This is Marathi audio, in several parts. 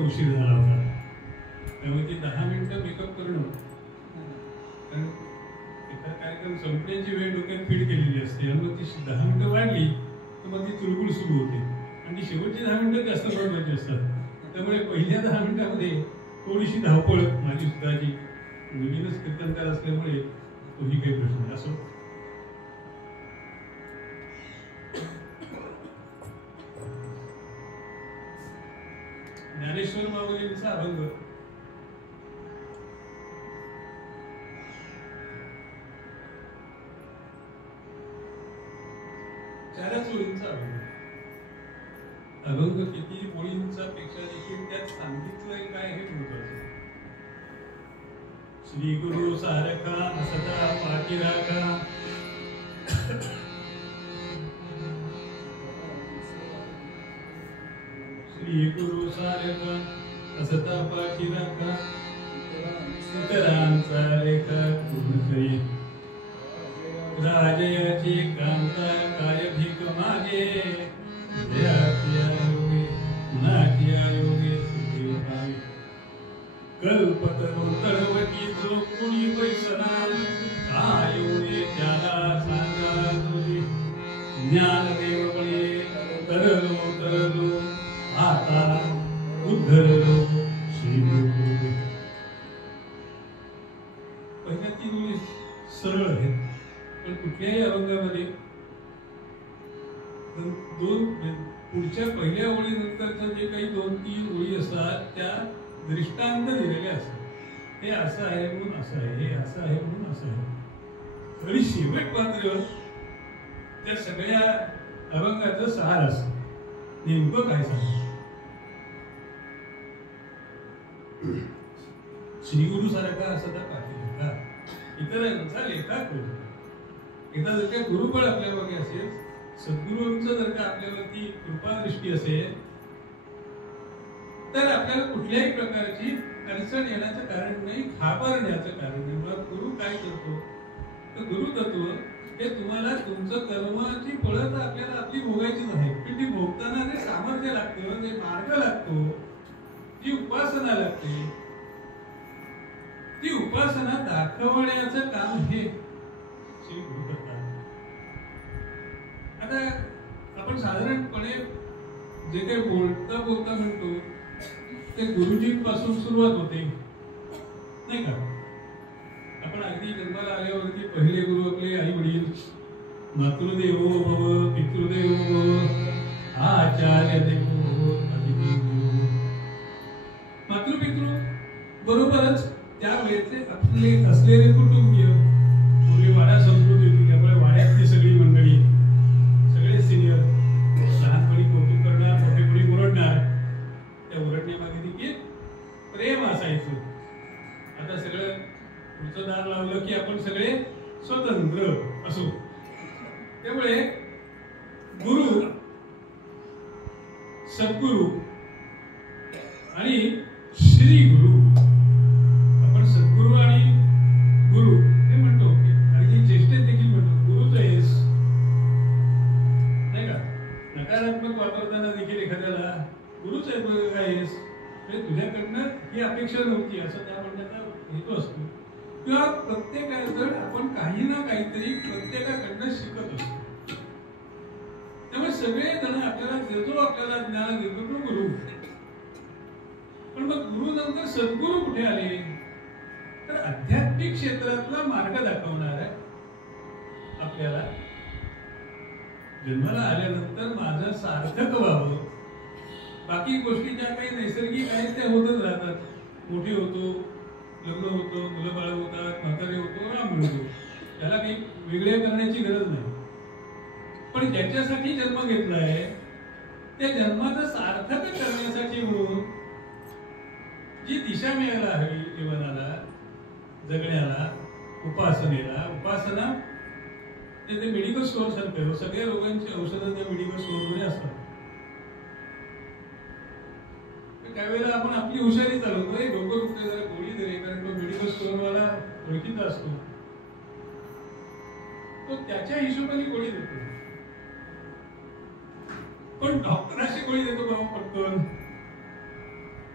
उशीर झाला होता, त्यामुळे ते 10 मिनिटं मेकअप करणं, कारण एखादा कार्यक्रम संपण्याची वेळ डोक्यात फीड केलेली असते आणि मग ती 10 मिनिटं वाढली तर मग ती चुलबुल सुरू होते आणि ती शेवटची 10 मिनिटं जास्त महत्त्वाची असतात. त्यामुळे पहिल्या 10 मिनिटांमध्ये थोडीशी धावपळ माझी सुद्धा जी नवीनच कीर्तनकार असल्यामुळे तोही काही प्रश्न नाही. असो, ज्ञानेश्वर माऊलींचा अभंग चारच ओळींचा अभंग किती ओळींचा पेक्षा देखील त्यात सांगितलंय काय हे महत्वाचं. श्री गुरु सारखा सदा पाठी राखा, श्री गुरु सारखा सदा पाठी राखा, इतरांचा रेखा पूर्ण करी, राजयाची कांता काय भीक मागे, जयाची आयोगे नाची आयोगे सुखी व्हावे, कल्पतरू तळवती जो कुणी बैसना, आयोगे त्याला सांगा तुझी, ज्ञानदेव बळे तरलो तरलो आता उद्धरलो श्री गुरु. पहिल्या तीन ओळी सरळ आहेत, पण कुठल्याही अभंगामध्ये दोन पुढच्या पहिल्या ओळीनंतरच्या जे काही 2-3 ओळी असतात त्या दृष्टांत दिलेले असतात. हे असं आहे म्हणून असं आहे, हे असं आहे म्हणून असं आहे. आणि शेवट मात्र त्या सगळ्या अभंगाचं सार असतं, नेमकं काय सांग. श्री गुरु सारखा सदा पाठी राखा, इतरांचा लेखा करू. एकदा जर का गुरुबळ आपल्या मागे असेल, सद्गुरूंचं जर का आपल्यावरती कृपादृष्टी असेल, तर आपल्याला कुठल्याही प्रकारची अडचण येण्याचं कारण नाही, घाबरण्याचं कारण नाही. मग गुरु काय करतो तर गुरु तत्व हे तुम्हाला तुमचं कर्माची फळं तर आपल्याला आपली भोगायचीच आहे, पण ती भोगताना जे सामर्थ्य लागतं, जे मार्ग लागतो, जी उपासना लागते, ती उपासना दाखवण्याचं काम हे श्री गुरु करतात. आता आपण साधारणपणे जे काही बोलता बोलता म्हणतो ते गुरुजींपासून सुरुवात होते, नाही का. आपण अगदी जन्माला आल्यावरती पहिले गुरु आपले आई वडील, मातृदेवो भव पितृदेवो भव आचार्य देवो भव. मातृपितृ बरोबरच त्यावेळेचे आपले असलेले कुटुंबीय. पूर्वी वाडा संस्कृती होती, त्यामुळे वाड्यातली सगळी मंडळी, सगळे सिनियर, लहानपणी कौतुक करणार, मोठेपणी ओरडणार. त्या ओरडण्यामागे देखील प्रेम असायचं. आता सगळं पुढचं दार लावलं की आपण सगळे स्वतंत्र असो. त्यामुळे गुरु, सद्गुरु आणि श्री गुरु, आपण सद्गुरु आणि गुरु हे म्हणतो, आणि चेष्टेत देखील म्हणतो गुरुच आहेस, नाही का. नकारात्मक वापरताना देखील एखाद्याला गुरुच आहेस, तुझ्याकडनं ही अपेक्षा नव्हती असं त्या म्हणण्याचा हेतू असतो. किंवा प्रत्येकाकडे आपण काही ना काहीतरी प्रत्येकाकडनं शिकत असतो. त्यामुळे सगळे जण आपल्याला जो आपल्याला ज्ञान देतो तो गुरु. पण मग गुरु नंतर सद्गुरु कुठे आले तर आध्यात्मिक क्षेत्रातला मार्ग दाखवणार आहे आपल्याला. जन्माला आल्यानंतर माझं सार्थक व्हावं, बाकी गोष्टी ज्या काही नैसर्गिक आहेत त्या होतच राहतात. मोठे होतो, लग्न होतं, मुलं बाळ होतात, म्हातारे होतो, राम मिळतो, त्याला काही वेगळे करण्याची गरज नाही. पण ज्याच्यासाठी जन्म घेतलाय त्या जन्माचं सार्थक करण्यासाठी म्हणून जी दिशा मिळायला हवी जीवनाला, जगण्याला, उपासनेला. उपासना ते मेडिकल स्टोअर सारखं, सगळ्या रोगांची औषधं त्या मेडिकल स्टोअरमध्ये असतात. त्यावेळेला आपण आपली हुशारी चालवतो, डोकं दुखते जरा गोळी दे, कारण तो मेडिकल स्टोअरवाला ओळखीचा असतो, तो त्याच्या हिशोबाने गोळी देतो. पण डॉक्टराशी गोळी देतो बाबा पटकन,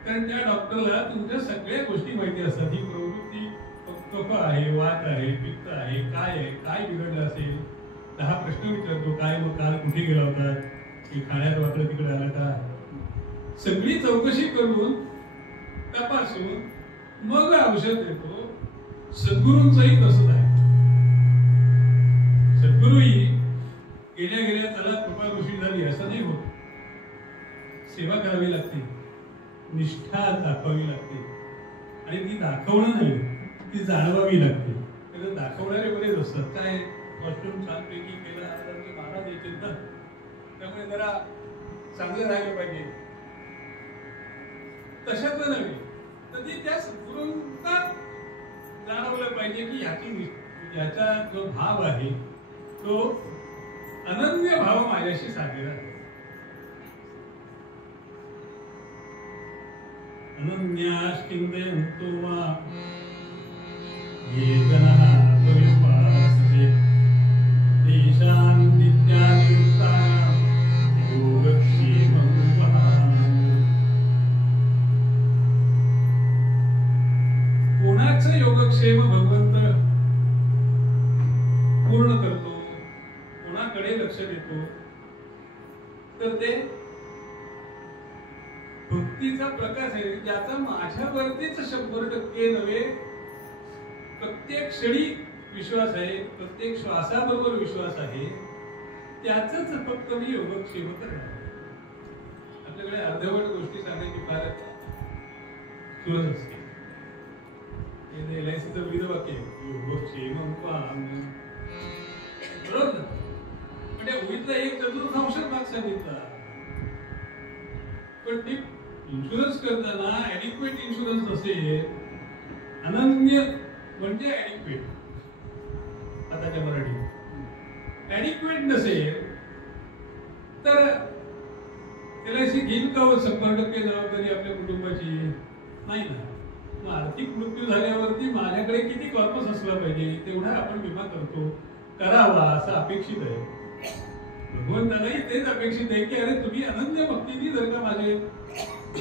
कारण त्या डॉक्टरला तुमच्या सगळ्या गोष्टी माहिती असतात. ही प्रवृत्ती कफ आहे, वात आहे, पित्त आहे, काय आहे, काय बिघडलं असेल, 10 प्रश्न विचारतो. काय मग काल कुठे गेला होता, की खाण्यात वाटलं तिकडे आलं का, सगळी चौकशी करून तपासून मग औषध देतो. सद्गुरूंचंही तसंच आहे. सद्गुरूही गेल्या गेल्या त्याला कृपा गोष्टी झाली असं नाही होत. सेवा करावी लागते, निष्ठा दाखवावी लागते आणि ती दाखवणं नाही, ती जाणवावी लागते. त्याला दाखवणारे बरेच असतात, काय कॉस्ट्युम छानपैकी केला महाराज यायचे ना, त्यामुळे जरा चांगलं राहिलं पाहिजे, तशातलं नव्हे. तर ती त्या सद्गुरूंना जाणवलं पाहिजे की याचा जो भाव आहे तो अनन्य भाव माझ्याशी साधलेला आहे. अनन्याश्चिंतयन्तो वा ये जनाः विश्वासते तेषां नित्यानियुक्तानां योगक्षेमं वहामि. कोणाचं योगक्षेम भगवंत पूर्ण करतो, कोणाकडे लक्ष देतो, तर ते भक्तीचा प्रकाश आहे ज्याचा माझ्यावरतीच 100% नव्हे, प्रत्येक क्षणी विश्वास आहे, प्रत्येक श्वासाबरोबर विश्वास आहे. त्याच फक्त मी योगक्षेम करणार. आपल्याकडे अर्धवट गोष्टी सांगायची फार सुरज असते. LICचं विविध वाक्य योगक्षेम बरोबर, म्हणजे उगीतला एक चतुर्थांश भाग सांगितला. पण ते इन्शुरन्स करताना ऍडिक्वेट इन्शुरन्स नसेल, अनन्य म्हणजे ऍडिक्वेट, आताच्या मराठी ऍडिक्वेट नसेल तर LIC घेईल का 100% जबाबदारी आपल्या कुटुंबाची? नाही ना. मग आर्थिक मृत्यू झाल्यावरती माझ्याकडे किती कॉर्पस असला पाहिजे तेवढा आपण विमा करतो, करावा असं अपेक्षित आहे. भगवंतालाही तेच अपेक्षित आहे की अरे तुम्ही अनन्य भक्तीने जर का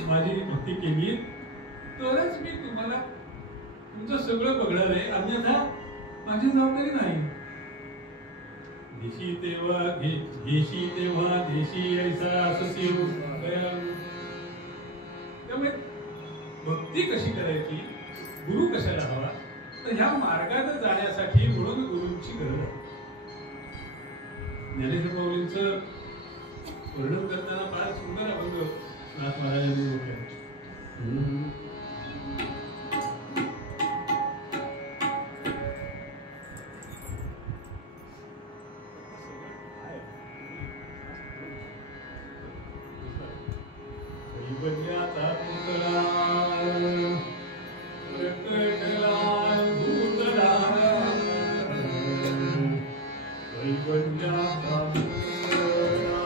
माझी भक्ती केली तरच मी तुम्हाला तुमचं सगळं बघणार आहे, अन्यथा माझी जबाबदारी नाही. देशी तेव्हा घेशी तेव्हा देशी ऐसा अससी दयाळू. त्यामुळे भक्ती कशी करायची, गुरु कशाला हवा, तर ह्या मार्गाने जाण्यासाठी म्हणून गुरूंची गरज आहे. ज्ञानेश्वर माऊलींचं वर्णन करताना फार सुंदर अभंग नाथ महाराजांनी म्हटलं. कैवल्याचा पुतळा प्रकटला भूतला, कैवल्याचा पुतळा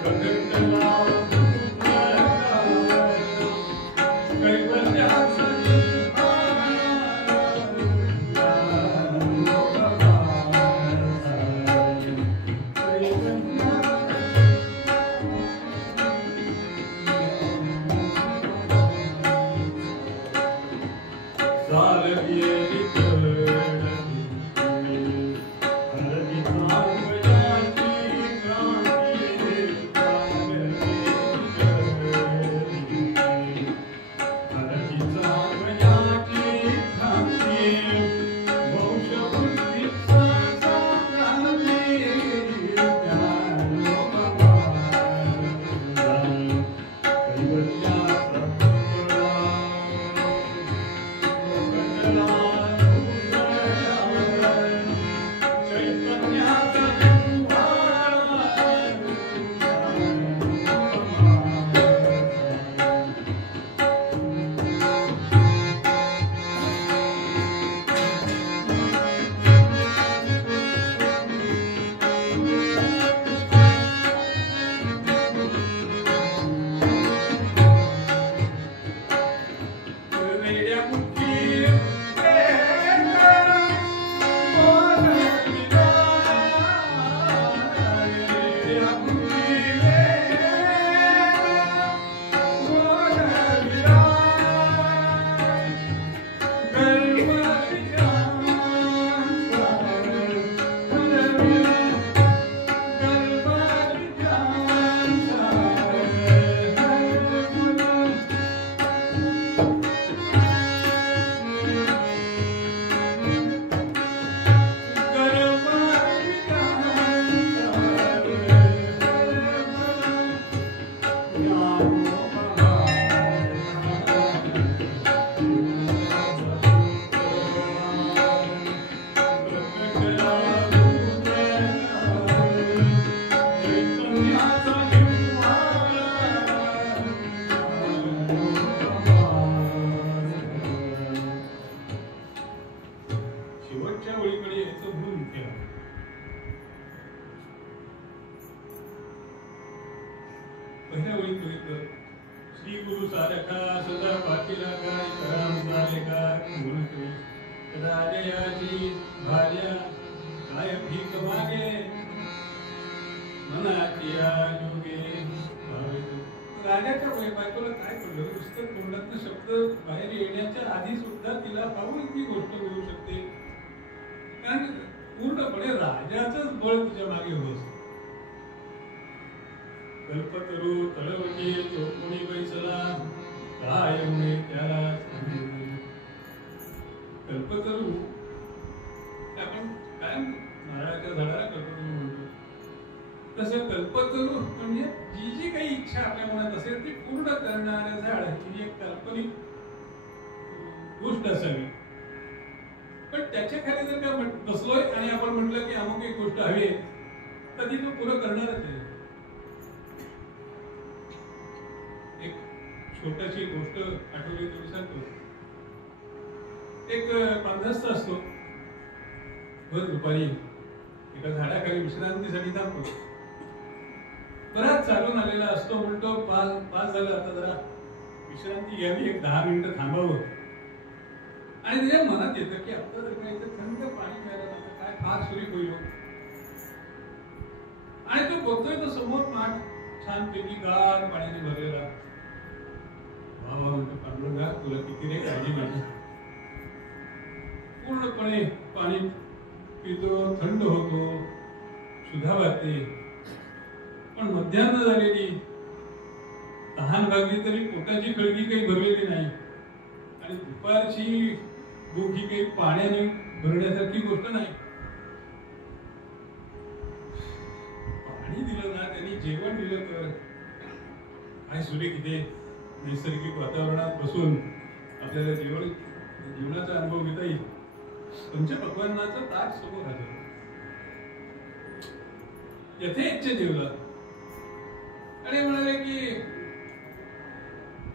प्रकटला भूतला, शेवटच्या ओळीकडे यायचं म्हणून इथे आलो. पहिल्या ओळीत बघितलं, श्री गुरु सारखा सदा पाठीला काय कराम का म्हणतो राजाची भार्या काय भीक मागे मनाची आजुगे. राजाच्या बायकोला काय पडलं, नुसतं तोंडातनं शब्द बाहेर येण्याच्या आधी सुद्धा तिला पाहून ती गोष्ट मिळू शकते, कारण पूर्णपणे राजाचंच बळ तिच्या मागे होत असतं. कल्पतरू तळवटी तो कोणी बैसला काय म्हणे त्याला कल्पतरू. आपण काय नारळाच्या झाडाला कल्पतरू म्हणतो, तसं कल्पतरू म्हणजे जी जी काही इच्छा आपल्या मनात असेल ती पूर्ण करणारं झाड ही एक काल्पनिक गोष्ट असावी. पण त्याच्या खाली जर का बसलोय आणि आपण म्हटलं की अमुक एक गोष्ट हवी आहे, तर ती तो पुरं करणारच आहे. एक छोटीशी गोष्ट आठवली तुम्ही सांगतो. एक पांढरस्त असतो, भर दुपारी एका झाडाखाली विश्रांतीसाठी थांबतो. बराच चालून आलेला असतो, म्हणतो पाच झालं, आता जरा विश्रांती घ्यावी, एक 10 मिनिटं थांबावं. आणि त्याच्या मनात येतं की आता जर काही थंड पाणी प्यायला जातं काय फार सुरेख होईल. आणि तो बघतोय तो समोर माठ छानपैकी गार पाण्याने भरलेला. बाबा म्हणतो, पांडुरंगा तुला किती रे काळजी माझी. पूर्णपणे पाणी पितो, थंड होतो, सुधा वाटते. पण मध्यान्ह झालेली, तहान लागली तरी पोटाची खळगी काही भरलेली नाही. आणि दुपारची भूक ही काही पाण्याने भरण्यासारखी गोष्ट नाही. पाणी दिलं ना, त्यांनी जेवण दिलं तर काय सुरेख इथे नैसर्गिक वातावरणात बसून आपल्याला जीवनाचा अनुभव घेता येईल. पंचपक्वान्नाचं ताट समोर आलं, यथेच्छ जेवला आणि म्हणाले की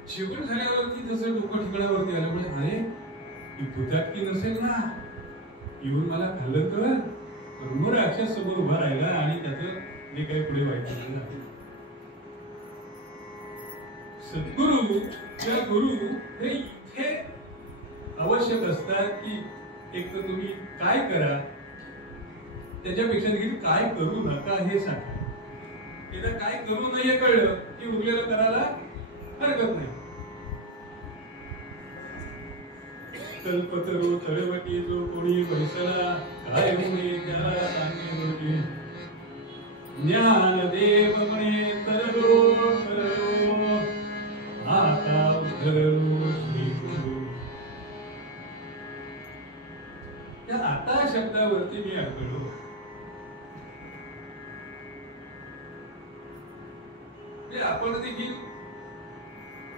जेवण झाल्यावरती जसं डोकं ठिकाणावरती आलं, म्हणजे अरे ही भूताटकी नसेल ना, येऊन मला खाल्लं तर. समोर अक्षर समोर उभा राहिला आणि त्याचं जे काही पुढे व्हायचं झालं. सद्गुरु किंवा गुरु हे इथे आवश्यक असतात की एक तर तुम्ही काय करा, त्याच्यापेक्षा देखील काय करू नका हे सांगा. एकदा काय करू नये कळलं की उरलेलं करायला हरकत नाही. कल्पतरू तळवटी जो कोणी बैसला काय म्हणे त्याला सांगे ज्ञान देव म्हणे तरलो तरलो आता उधरलो श्री गुरु. या आता शब्दावरती मी अडकलो. आपण देखील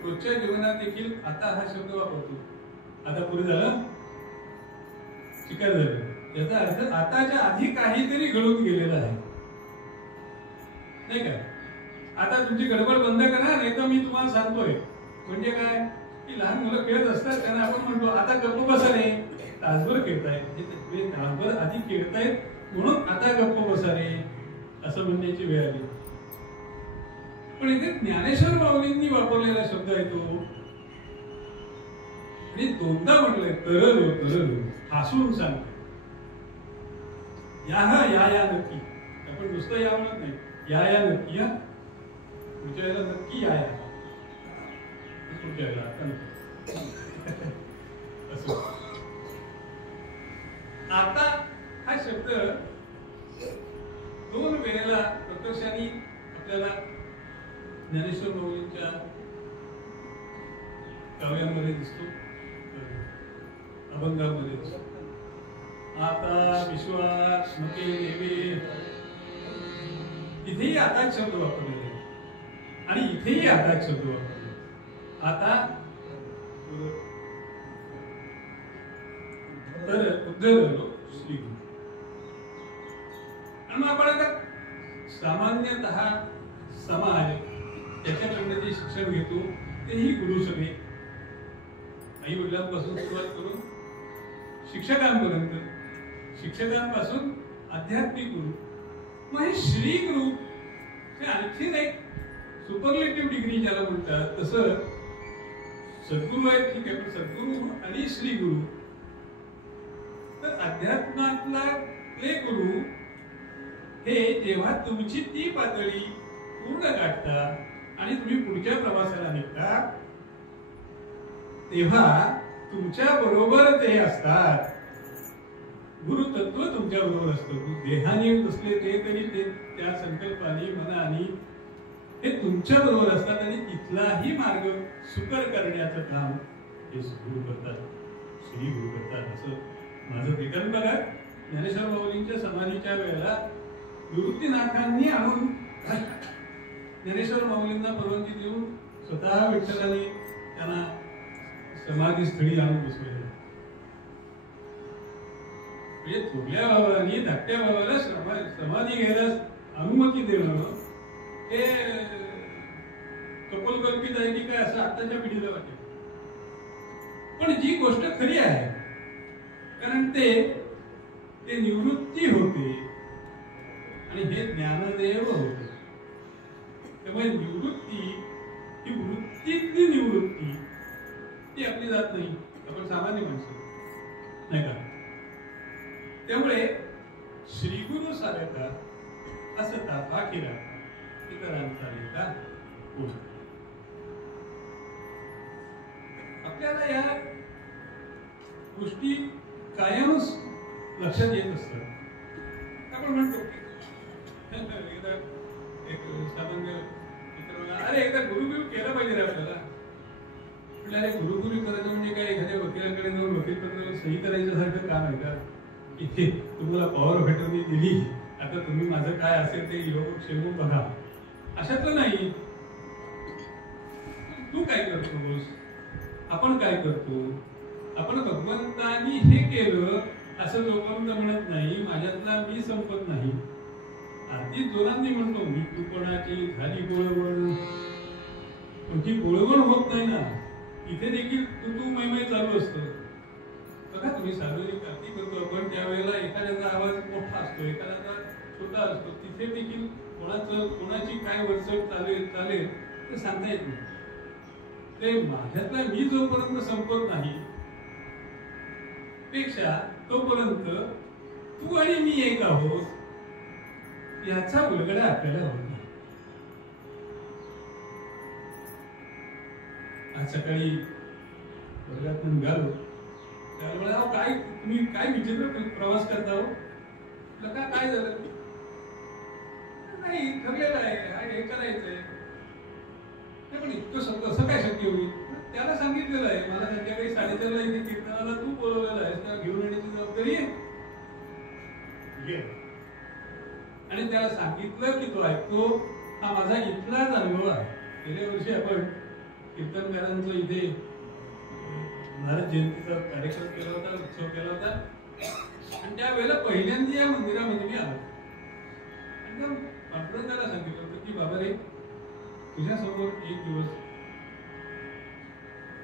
रोजच्या जीवनात देखील आता हा शब्द वापरतो. आता पुढे झालं, शिकार झालं, याचा अर्थ आताच्या आधी काहीतरी घडून गेलेलं आहे, नाही काय. आता तुमची गडबड बंद करा, नाही तर मी तुम्हाला सांगतोय. म्हणजे काय की लहान मुलं खेळत असतात, त्यांना आपण म्हणतो आता गप्प बसा रे, तासभर खेळताय, तासभर आधी खेळतायत म्हणून आता गप्प बसा रे असं म्हणण्याची वेळ आली. पण इथे ज्ञानेश्वर माऊलींनी वापरलेला शब्द आहे तो, आणि दोनदा म्हटलंय तरलो तरलो, हसून सांगतो. या नक्की. आपण नुसतं या म्हणत नाही, या नक्की. या पुढच्या वेळेला नक्की या पुढच्या वेळेला आता हा शब्द 2 वेळेला प्रकर्षाने आपल्याला ज्ञानेश्वर माऊलींच्या काव्यामध्ये दिसतो, अभंगामध्ये दिसतो. आता विश्वास मते देवी, इथेही आता शब्द वापरलेले आणि इथेही आता शब्द वापरले. आता तर उद्धरलो श्री गुरु. आणि मग आपण आता सामान्यतः समाज त्याच्याकडनं जे शिक्षण घेतो तेही गुरु सगळे, आई वडिलांपासून सुरुवात करून शिक्षकांपर्यंत शिक्षकांपासून आध्यात्मिक गुरु, मग हे श्री गुरु हे आणखीन एक सुपरलेटिव्ह डिग्री ज्याला म्हणतात. तसं सद्गुरू आहेत ठीक आहे, पण सद्गुरू आणि श्री गुरु, तर अध्यात्मातला ते गुरु हे जेव्हा तुमची ती पातळी पूर्ण गाठता आणि तुम्ही पुढच्या प्रवासाला निघता, तेव्हा तुमच्या बरोबर ते असतात. गुरुतत्व तुमच्या बरोबर असतं. देहाने नसले ते तरी ते त्या संकल्पाने मनाने हे तुमच्या बरोबर असतात आणि तिथलाही मार्ग सुकर करण्याचं काम हे गुरु करतात, श्री गुरु करतात. असं माझं ठिकाण बघा. ज्ञानेश्वर माऊलींच्या समाधीच्या वेळेला निवृत्तीनाथांनी आणून ज्ञानेश्वर माऊलींना परवानगी देऊन स्वतः विठ्ठलाने त्यांना समाधी स्थळी आणून बसवले. म्हणजे थोरल्या भावानी धाकट्या भावाला समाधी घ्यायला अनुमती देणं हे कपोलकल्पित आहे की काय असं आताच्या पिढीला वाटेल. पण जी गोष्ट खरी आहे, कारण ते निवृत्ती होते आणि हे ज्ञानदेव होते. त्यामुळे निवृत्ती ही वृत्तीतली निवृत्ती ती आपली जात नाही. आपण सामान्य माणसं नाही का. त्यामुळे श्रीगुरु सारखा असता बाकीरा इतरांचा लेखा होय. आपल्याला या गोष्टी कायमच लक्षात येत असतात. आपण म्हणतो एकदा एक सामान्य मित्र, अरे एकदा गुरुगुरु केलं पाहिजे रे आपल्याला. आपल्याला गुरुगुरु करायचं म्हणजे काय एखाद्या वकिलाकडे जाऊन वकीलपत्रावर सही करायच्या सारखं काम आहे का? की तुम्हाला पॉवर ऑफ अटर्नी दिली, आता तुम्ही माझं काय असेल ते योग क्षेम बघा, अशातलं नाही. तू काय करतोस, आपण काय करतो. आपण भगवंतानी हे केलं असं जोपर्यंत म्हणत नाही, माझ्यातला मी संपत नाही. अगदी जोरांनी म्हणतो मी तू कोणाची झाली बोळवण, पण ती बोळवण होत नाही ना. इथे देखील तू मैमय चालू असतं. बघा तुम्ही सार्वजनिक आरती करतो आपण, त्यावेळेला एखाद्याचा आवाज मोठा असतो, एखाद्याचा छोटा असतो. तिथे देखील कोणाची काय वरचढ चालेल ते सांगता येत नाही. ते माझ्यातला मी जोपर्यंत संपत नाही पेक्षा तोपर्यंत तू आणि मी एक आहोत याचा उलगडा आपल्याला होत नाही. आज सकाळी वर्गात निघालो त्यावेळेला काय तुम्ही काय विचित्र प्रवास करता हो, काय झालं नाही ठरलेलं आहे हे करायचंय. पण इतकं कसं काय शक्य होईल. त्याला सांगितलेलं आहे मला संध्याकाळी 4:30ला इथे कीर्तनाला तू बोलवलेला आहेस, त्याला घेऊन येण्याची जबाबदारी आहे. आणि त्याला सांगितलं की तो ऐकतो. हा माझा इथलाच अनुभव आहे. गेल्या वर्षी आपण कीर्तनकारांचं इथे महाराज जयंतीचा कार्यक्रम केला होता, उत्सव केला होता. आणि त्यावेळेला पहिल्यांदा या मंदिरामध्ये मी आलो. एकदम पांडुरंगाला सांगितलं होतं की बाबा रे, तुझ्या समोर एक दिवस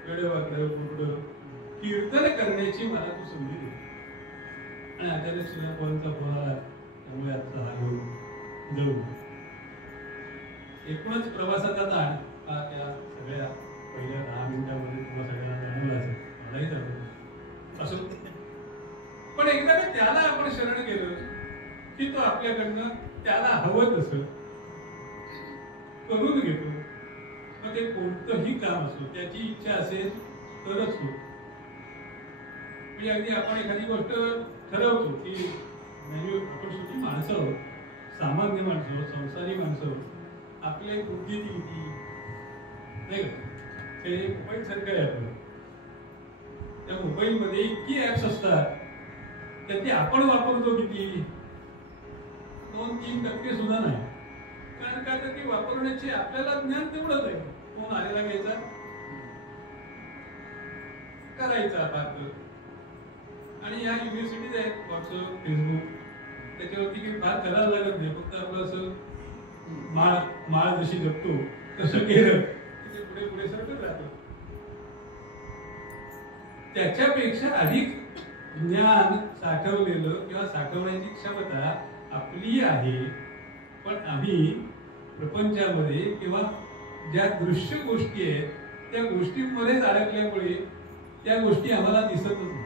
वेळेवाकडं कीर्तन करण्याची मला तू संधी दे. आणि आचार्य श्रीनाथांचा फोन आला, त्यामुळे आजचा हा घेऊन जाऊ. एकूणच प्रवासाचा ताण त्या सगळ्या पहिल्या 10 मिनिटांमध्ये तुम्हाला सगळ्यांना जाणवला असेल, मलाही जाणवलं असं. पण एकदा का त्याला आपण शरण गेलो की तो आपल्याकडनं त्याला हवं तसं करून घेतो. मग ते कोणतंही काम असो त्याची इच्छा असेल तरच होत. म्हणजे अगदी आपण एखादी गोष्ट ठरवतो की आपण शेवटी माणसं आहोत, सामान्य माणसं आहोत, संसारी माणसं आहोत. आपले बुद्धी ती नाही का, ते मोबाईल सारखं आहे आपलं. त्या मोबाईलमध्ये इतकी ऍप्स असतात त्यात आपण वापरतो किती, 2-3% सुद्धा नाही. कारण काय तर ती वापरण्याची आपल्याला ज्ञान तेवढंच आहे. फोन आलेला घ्यायचा, करायचा पाहतो. आणि या युनिव्हर्सिटीज आहेत व्हॉट्सअप, फेसबुक, त्याच्यावरती काही फार करायला लागत नाही. फक्त आपलं असं माळ जशी जपतो तसं केलं की ते पुढे सरकत राहतं. त्याच्यापेक्षा अधिक ज्ञान साठवलेलं किंवा साठवण्याची क्षमता आपली आहे, पण आम्ही प्रपंचामध्ये किंवा ज्या दृश्य गोष्टी आहेत त्या गोष्टींमध्येच अडकल्यामुळे त्या गोष्टी आम्हाला दिसतच नाही,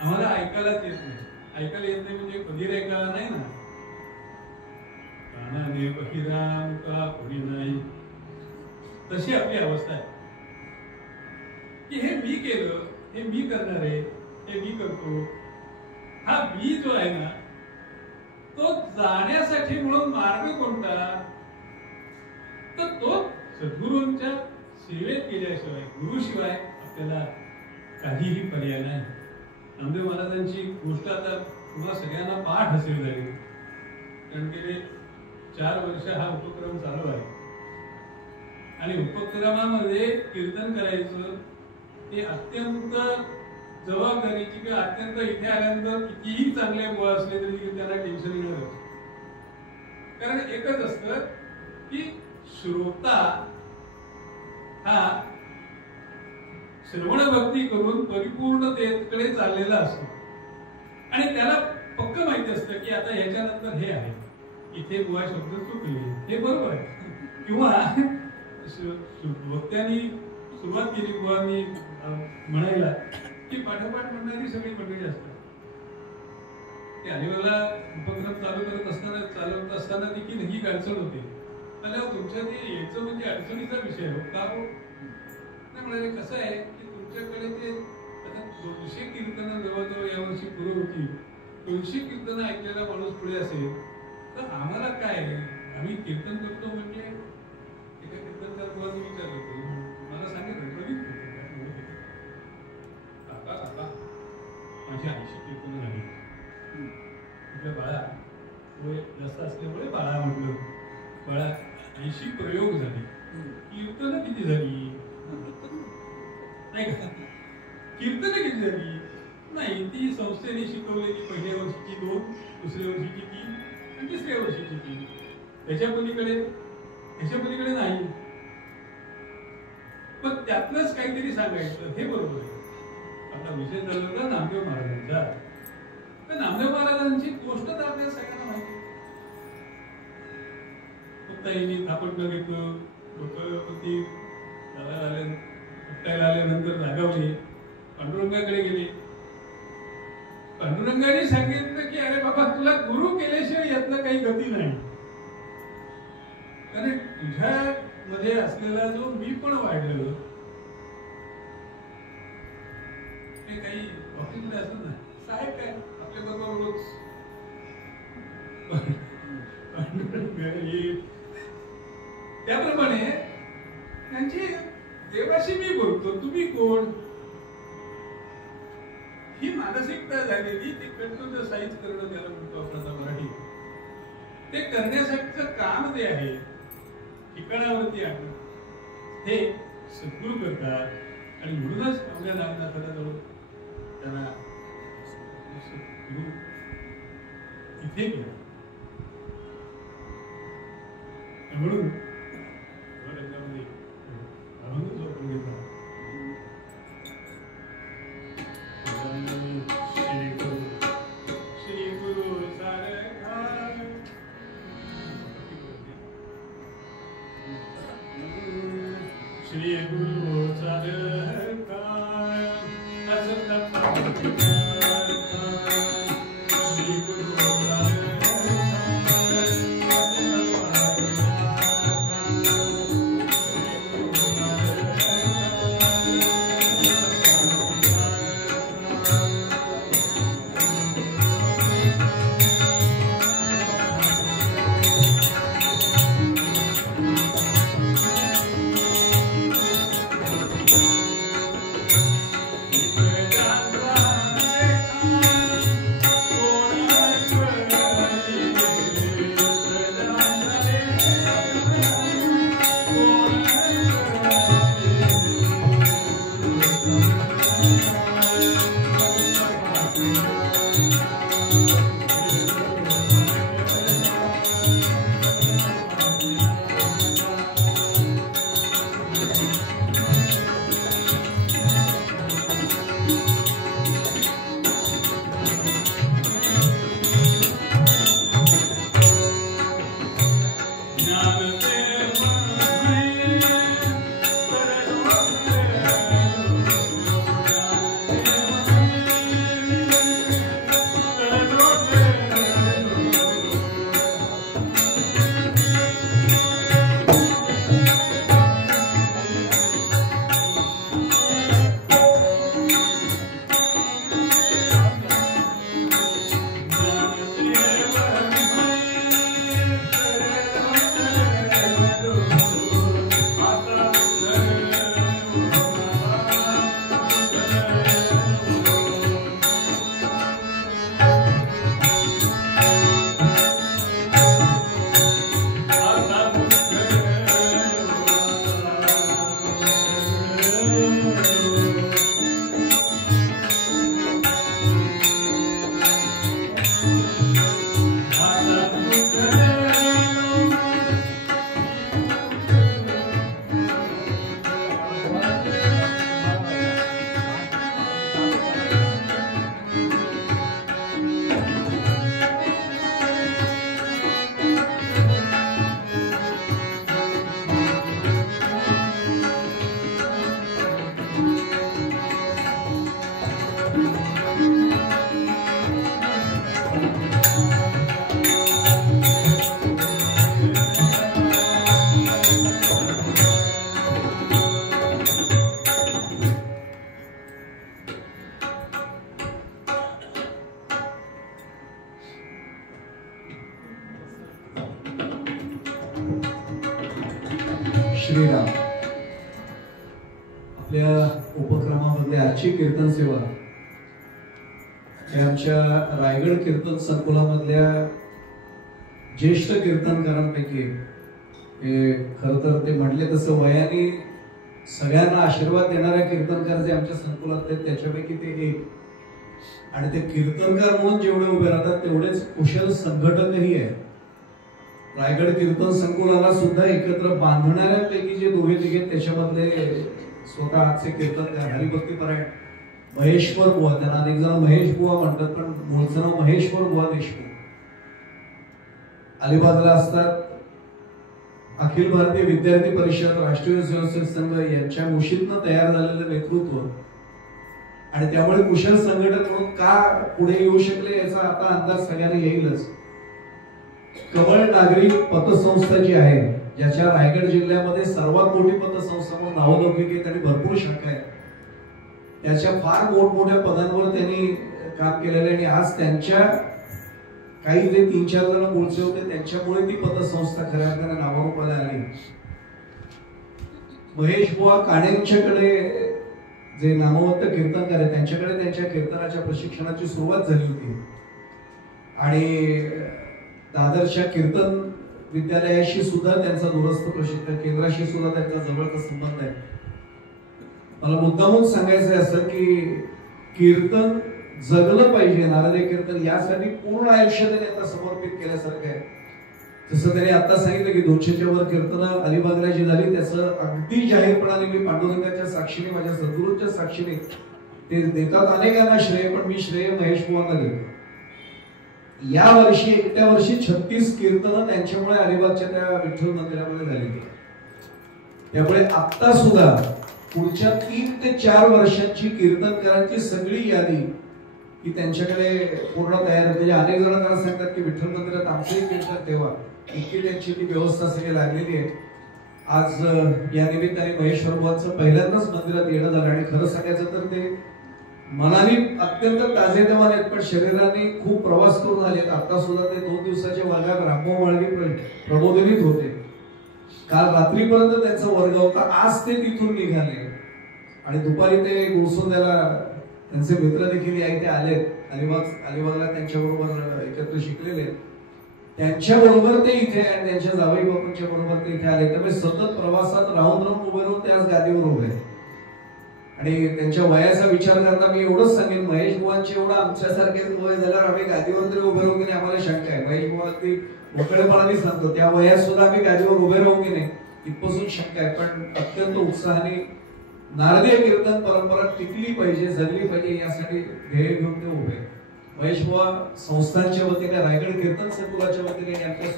आम्हाला ऐकायलाच येत नाही. ऐकायला येत नाही म्हणजे बधीर ऐकायला नाही ना, कानाने बहिरा मुका कोणी नाही, तशी आपली अवस्था आहे की हे मी केलं, हे मी करणार आहे, हे मी करतो. हा मी जो आहे ना तो जाण्यासाठी म्हणून मार्ग कोणता, तर तो सद्गुरूंच्या सेवेत केल्याशिवाय, गुरुशिवाय आपल्याला काहीही पर्याय नाही. नामदेव महाराजांची गोष्ट आता तुम्हाला सगळ्यांना पाठ असेल झाली, कारण गेले 4 वर्ष हा उपक्रम चालू आहे आणि उपक्रमामध्ये कीर्तन करायचं हे अत्यंत जबाबदारीची किंवा अत्यंत इथे आल्यानंतर कितीही चांगले बुवा असले तरी त्यांना टेन्शन येणार. कारण एकच असतं की श्रोता हा श्रवण भक्ती करून परिपूर्णतेकडे चाललेला असतो आणि त्याला पक्क माहिती असतं की आता ह्याच्यानंतर हे आहे, इथे बुवा शब्द चुकले, हे बरोबर आहे. किंवा वक्त्यांनी सुरुवात केली बुवांनी म्हणायला की पाठोपाठ म्हणणारी सगळी मंडळी असतात. ते अलिबागला उपक्रम चालवत असताना देखील ही अडचण होते. त्याला तुमच्या ते यायचं म्हणजे अडचणीचा विषय हो का हो नाही म्हणाले. कसं आहे की तुमच्याकडे ते आता 200 कीर्तनं जवळजवळ यावर्षी पुढे होती, 200 कीर्तनं ऐकलेला माणूस पुढे असेल तर आम्हाला काय, आम्ही कीर्तन करतो म्हणजे एका कीर्तनकार बुवांनी विचारलं होतं, मला सांगितलं माझी 80 कीर्तनं झाली. म्हटलं बाळा, वय जास्त असल्यामुळे बाळा म्हटलं, बाळा 80 प्रयोग झाले, कीर्तनं किती झाली नाही का, कीर्तनं किती झाली नाही. ती संस्थेने शिकवलेली पहिल्या वर्षीची 2, दुसऱ्या वर्षीची 3 आणि तिसऱ्या वर्षीची 3, ह्याच्या पलीकडे नाही. पण त्यातलंच काहीतरी सांगायचं, हे बरोबर आहे. आपला विषय झाला होता नामदेव महाराजांचा, तर नामदेव महाराजांची गोष्ट तर आपल्याला सगळ्यांना माहिती. मुक्ताईंनी थापटलं घेतलं, लोकपती उठायला आल्यानंतर जागावले, पांडुरंगाकडे गेले. पांडुरंगाने सांगितलं की अरे बाबा, तुला गुरु केल्याशिवाय यातलं काही गती नाही, कारण तुझ्या मध्ये असलेला जो मी पण वाढलेलं हे काही बाबतीमध्ये असत नाही. साहेब काय आपल्या बरोबर रोज त्याप्रमाणे त्यांची देवाशी मी बोलतो, तुम्ही कोण, ही मानसिकता झालेली. ती कंट्रोल साईज करणं त्याला म्हणतो आपण आता मराठी. ते करण्यासाठीचं काम जे आहे ठिकाणावरती आणणं हे सद्गुरू करतात आणि म्हणूनच आपल्या नामनाथाला जवळ त्यांना सद्गुरू इथे गेला. म्हणून त्याच्यामध्ये अभंग जो आपण घेतला, श्री गुरु सारखा, श्री गुरु सारखा श्रीराम आपल्या उपक्रमामध्ये आजची कीर्तन सेवा हे आमच्या रायगड कीर्तन संकुलामधल्या ज्येष्ठ कीर्तनकारांपैकी हे खरं तर ते म्हटले तसं वयाने सगळ्यांना आशीर्वाद देणाऱ्या कीर्तनकार जे आमच्या संकुलातले त्याच्यापैकी ते एक. आणि ते कीर्तनकार म्हणून जेवढे उभे राहतात तेवढेच कुशल संघटकही आहे. रायगड कीर्तन संकुलाला सुद्धा एकत्र बांधणाऱ्यांपैकी जे दोघे तिघे त्याच्यामधले स्वतः आजचे कीर्तनकार हरिभक्तीपरायण महेश्वर बुवा, त्यांना अनेक जण महेश बुवा म्हणतात पण मूळचं नाव महेश्वर बुवा देशमुख, अलिबागला असतात. अखिल भारतीय विद्यार्थी परिषद, राष्ट्रीय स्वयंसेवक संघ यांच्या मुशीतनं तयार झालेलं नेतृत्व आणि त्यामुळे कुशल संघटक म्हणून का पुढे येऊ शकले याचा आता अंदाज सगळ्यांना येईलच. कमळ नागरी पतसंस्था जी आहे, ज्याच्या रायगड जिल्ह्यामध्ये सर्वात मोठी पतसंस्था म्हणून नावलौकिक आणि भरपूर शाखा आहेत, त्याच्या फार मोठमोठ्या पदांवर त्यांनी काम केलेलं आहे. आणि आज त्यांच्या काही जे 3-4 जण मूळचे होते त्यांच्यामुळे ती पतसंस्था खऱ्या अर्थाने नावारूपाला आली. महेश बुवा काणेंच्याकडे जे नामवंत कीर्तनकार आहेत त्यांच्याकडे त्यांच्या कीर्तनाच्या प्रशिक्षणाची सुरुवात झाली होती. आणि दादरच्या कीर्तन विद्यालयाशी सुद्धा त्यांचा दूरस्थ प्रशिक्षण केंद्राशी सुद्धा त्यांचा जवळचा संबंध आहे. मला मुद्दामून सांगायचं आहे असं की कीर्तन जगलं पाहिजे, नारदीय कीर्तन यासाठी पूर्ण आयुष्य त्यांनी आता समर्पित केल्यासारखं आहे. जसं त्यांनी आता सांगितलं की 200च्या वर कीर्तनं अलिबागला जी झाली त्याचं अगदी जाहीरपणाने मी पांडुरंगाच्या साक्षीने, माझ्या सद्गुरूंच्या साक्षीने ते देतात अनेकांना श्रेय, पण मी श्रेय महेश बुवांना देतो. या वर्षी एकट्या वर्षी 36 कीर्तनं त्यांच्यामुळे अलिबागच्या त्या विठ्ठल मंदिरामध्ये झाली. त्यामुळे आता सुद्धा पुढच्या 3 ते 4 वर्षांची कीर्तनकारांची सगळी यादी ही त्यांच्याकडे पूर्ण तयार आहे. म्हणजे अनेक जण त्यांना सांगतात की विठ्ठल मंदिरात आमचंही कीर्तन ठेवा, इतकी त्यांची ती व्यवस्था सगळी लागलेली आहे. आज या निमित्ताने महेश्वर बुवांचं पहिल्यांदाच मंदिरात येणं झालं आणि खरं सांगायचं तर ते मनाने अत्यंत ताजेतवाने आहेत पण शरीराने खूप प्रवास करून आलेत. आता सुद्धा ते 2 दिवसाच्या वर्गात रामभाऊ माळगे प्रबोधिनीत होते. काल रात्रीपर्यंत त्यांचा वर्ग होता, आज ते तिथून निघाले आणि दुपारी ते गुळसोंद्याला त्यांचे मित्र देखील इथे आलेत. अलिबागला त्यांच्याबरोबर एकत्र शिकलेले, त्यांच्याबरोबर ते इथे आणि त्यांच्या जावई बापूंच्या बरोबर ते इथे आले. त्यामुळे सतत प्रवासात राहून उभे राहून ते आज गादीवर उभे आहेत. आणि त्यांच्या वयाचा विचार करता मी एवढंच सांगेन, महेश बुवांचे एवढं आमच्यासारखेच वय झाल्यावर आम्ही गादीवर तरी उभे राहू की नाही आम्हाला शंका आहे. महेश बुवा ती मोकळेपणाने सांगतो त्या वयात सुद्धा आम्ही गादीवर उभे राहू की नाही इथपासून शंका आहे. पण अत्यंत उत्साहाने नारदीय कीर्तन परंपरा टिकली पाहिजे, जगली पाहिजे यासाठी ध्येय घेऊन ते उभे. महेश बुवा संस्थांच्या वतीने, रायगड कीर्तन संकुलाच्या वतीने, आमच्या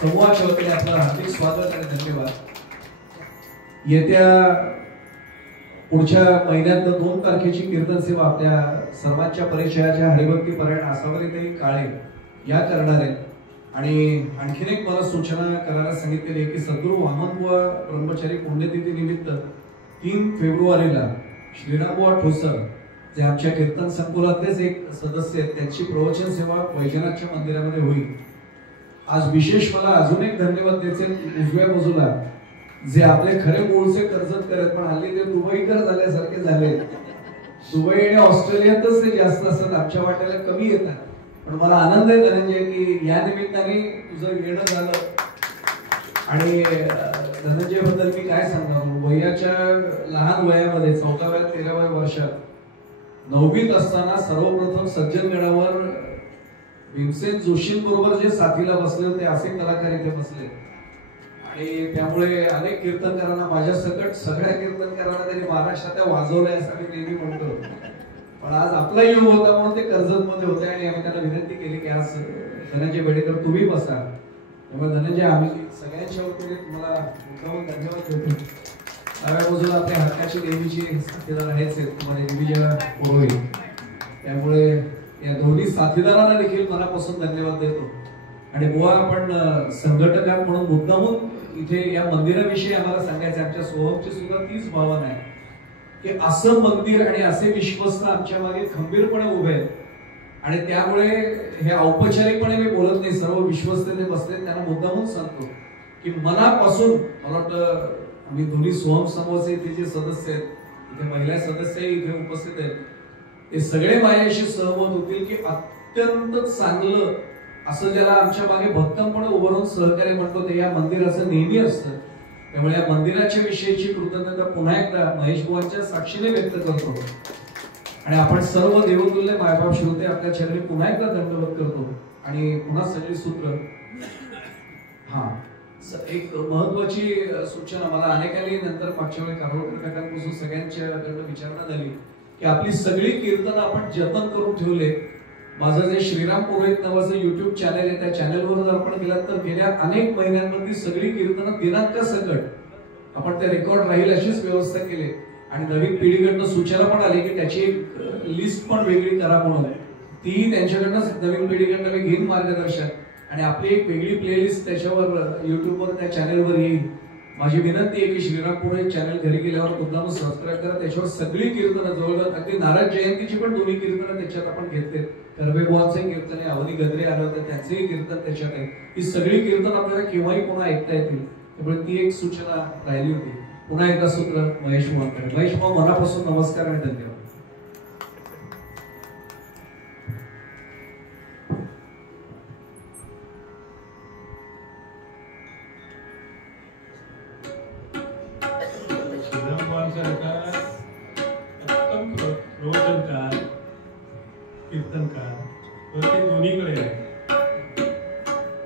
समूहाच्या वतीने आपलं हार्दिक स्वागत आणि धन्यवाद. येत्या पुढच्या महिन्यात 2 तारखेची कीर्तन सेवा आपल्या सर्वांच्या परिचयाच्या हरिभक्तीपरायण आसावरीतही काळे या करणार आहेत. आणि आणखीन एक मला सूचना करायला सांगितलेली आहे की सद्गुरू वामनबुवा ब्रह्मचारी पुण्यतिथी निमित्त 3 फेब्रुवारीला श्रीरामबुवा ठोसर जे आमच्या कीर्तन संकुलातलेच एक सदस्य आहेत त्यांची प्रवचन सेवा वैजनाथच्या मंदिरामध्ये होईल. आज विशेष मला अजून एक धन्यवाद द्यायचे, उजव्या बाजूला जे आपले खरे मूळचे कर्जतकर आहेत पण हल्ली ते दुबईकर झाल्यासारखे झाले. दुबई आणि ऑस्ट्रेलियातच ते जास्त असतात, आमच्या वाट्याला कमी येतात. पण मला आनंद आहे धनंजय की या निमित्ताने तुझं येणं झालं. आणि धनंजय बद्दल मी काय सांगणार, वयाच्या लहान वयामध्ये 14व्या 13व्या वर्षात 9वीत असताना सर्वप्रथम सज्जनगडावर भीमसेन जोशींबरोबर जे साथीला बसले होते असे कलाकार इथे बसले. आणि त्यामुळे अनेक कीर्तनकारांना माझ्या सकट सगळ्या कीर्तनकारांना त्यांनी महाराष्ट्रात वाजवलंय असं मी नेहमी म्हणतो. पण आज आपला योग होता म्हणून ते कर्जतमध्ये होते आणि आम्ही त्यांना विनंती केली की आज धनंजय बेडेकर तुम्ही बसा. त्यामुळे धनंजय आम्ही सगळ्यांच्या वतीने तुम्हाला मुद्दामून धन्यवाद देतो. डाव्या बाजूला आपल्या हक्काची देवीची साथीदार आहेच तुम्हाला विजया पुरोहित. त्यामुळे या दोन्ही साथीदारांना देखील मनापासून धन्यवाद देतो. आणि बुवा आपण संघटक म्हणून मुद्दामून इथे या मंदिराविषयी आम्हाला सांगायचं, आमच्या सोहमची सुद्धा तीच भावना आहे की असं मंदिर आणि असे विश्वस्त आमच्या मागे खंबीरपणे उभे आहेत. आणि त्यामुळे हे औपचारिकपणे मी बोलत नाही, सर्व विश्वस्तेने बसले त्यांना मुद्दामून सांगतो की मनापासून मला वाटतं आम्ही दोन्ही सोहम समूहाचे इथे जे सदस्य आहेत, इथे महिला सदस्यही इथे उपस्थित आहेत, ते सगळे माझ्याशी सहमत होतील की अत्यंत चांगलं असं ज्याला आमच्या मागे भक्कमपणे उभं राहून सहकार्य म्हणतो ते या मंदिराचं नेहमी असतं. त्यामुळे या मंदिराच्या विषयीची कृतज्ञता पुन्हा एकदा महेश बुवांच्या साक्षीने व्यक्त करतो आणि आपण सर्व देवतुल्य मायबाप श्रोते आपल्या चरणी पुन्हा एकदा दंडवत करतो आणि पुन्हा सगळी सूत्र. हा, एक महत्वाची सूचना मला अनेकांनी नंतर मागच्या वेळी कारोडकर काकांपासून सगळ्यांच्याकडनं विचारणा झाली की आपली सगळी कीर्तनं आपण जतन करून ठेवले. माझं जे श्रीराम पुरोहित नावाचं युट्यूब चॅनल आहे त्या चॅनलवर जर आपण गेलात तर गेल्या अनेक महिन्यांमध्ये सगळी कीर्तनं दिनांकासकट आपण ते रेकॉर्ड राहील अशीच व्यवस्था केली आणि नवीन पिढीकडनं सूचना पण आली की त्याची एक लिस्ट पण वेगळी करा म्हणून. तीही त्यांच्याकडनंच नवीन पिढीकडनं मी घेईन मार्गदर्शन आणि आपली एक वेगळी प्लेलिस्ट त्याच्यावर युट्यूबवर त्या चॅनलवर येईल. माझी विनंती आहे की श्रीराम पुरोहित चॅनल घरी गेल्यावर मुद्दाम सबस्क्राईब करा. त्याच्यावर सगळी कीर्तनं जवळजवळ अगदी नारायण जयंतीची पण दोन्ही कीर्तनं त्याच्यात आपण घेतले. कर्वेबुवांचे कीर्तन आहे, अवनी गद्रे आलं होतं त्यांचेही कीर्तन त्याच्यात आहे. ही सगळी कीर्तन आपल्याला केव्हाही पुन्हा ऐकता येतील. त्यामुळे ती एक सूचना राहिली होती. पुन्हा एकदा सूत्र महेश बुवांकडे. महेश बुवा मनापासून नमस्कार आणि धन्यवाद. कीर्तनकार ते दोन्हीकडे आहे,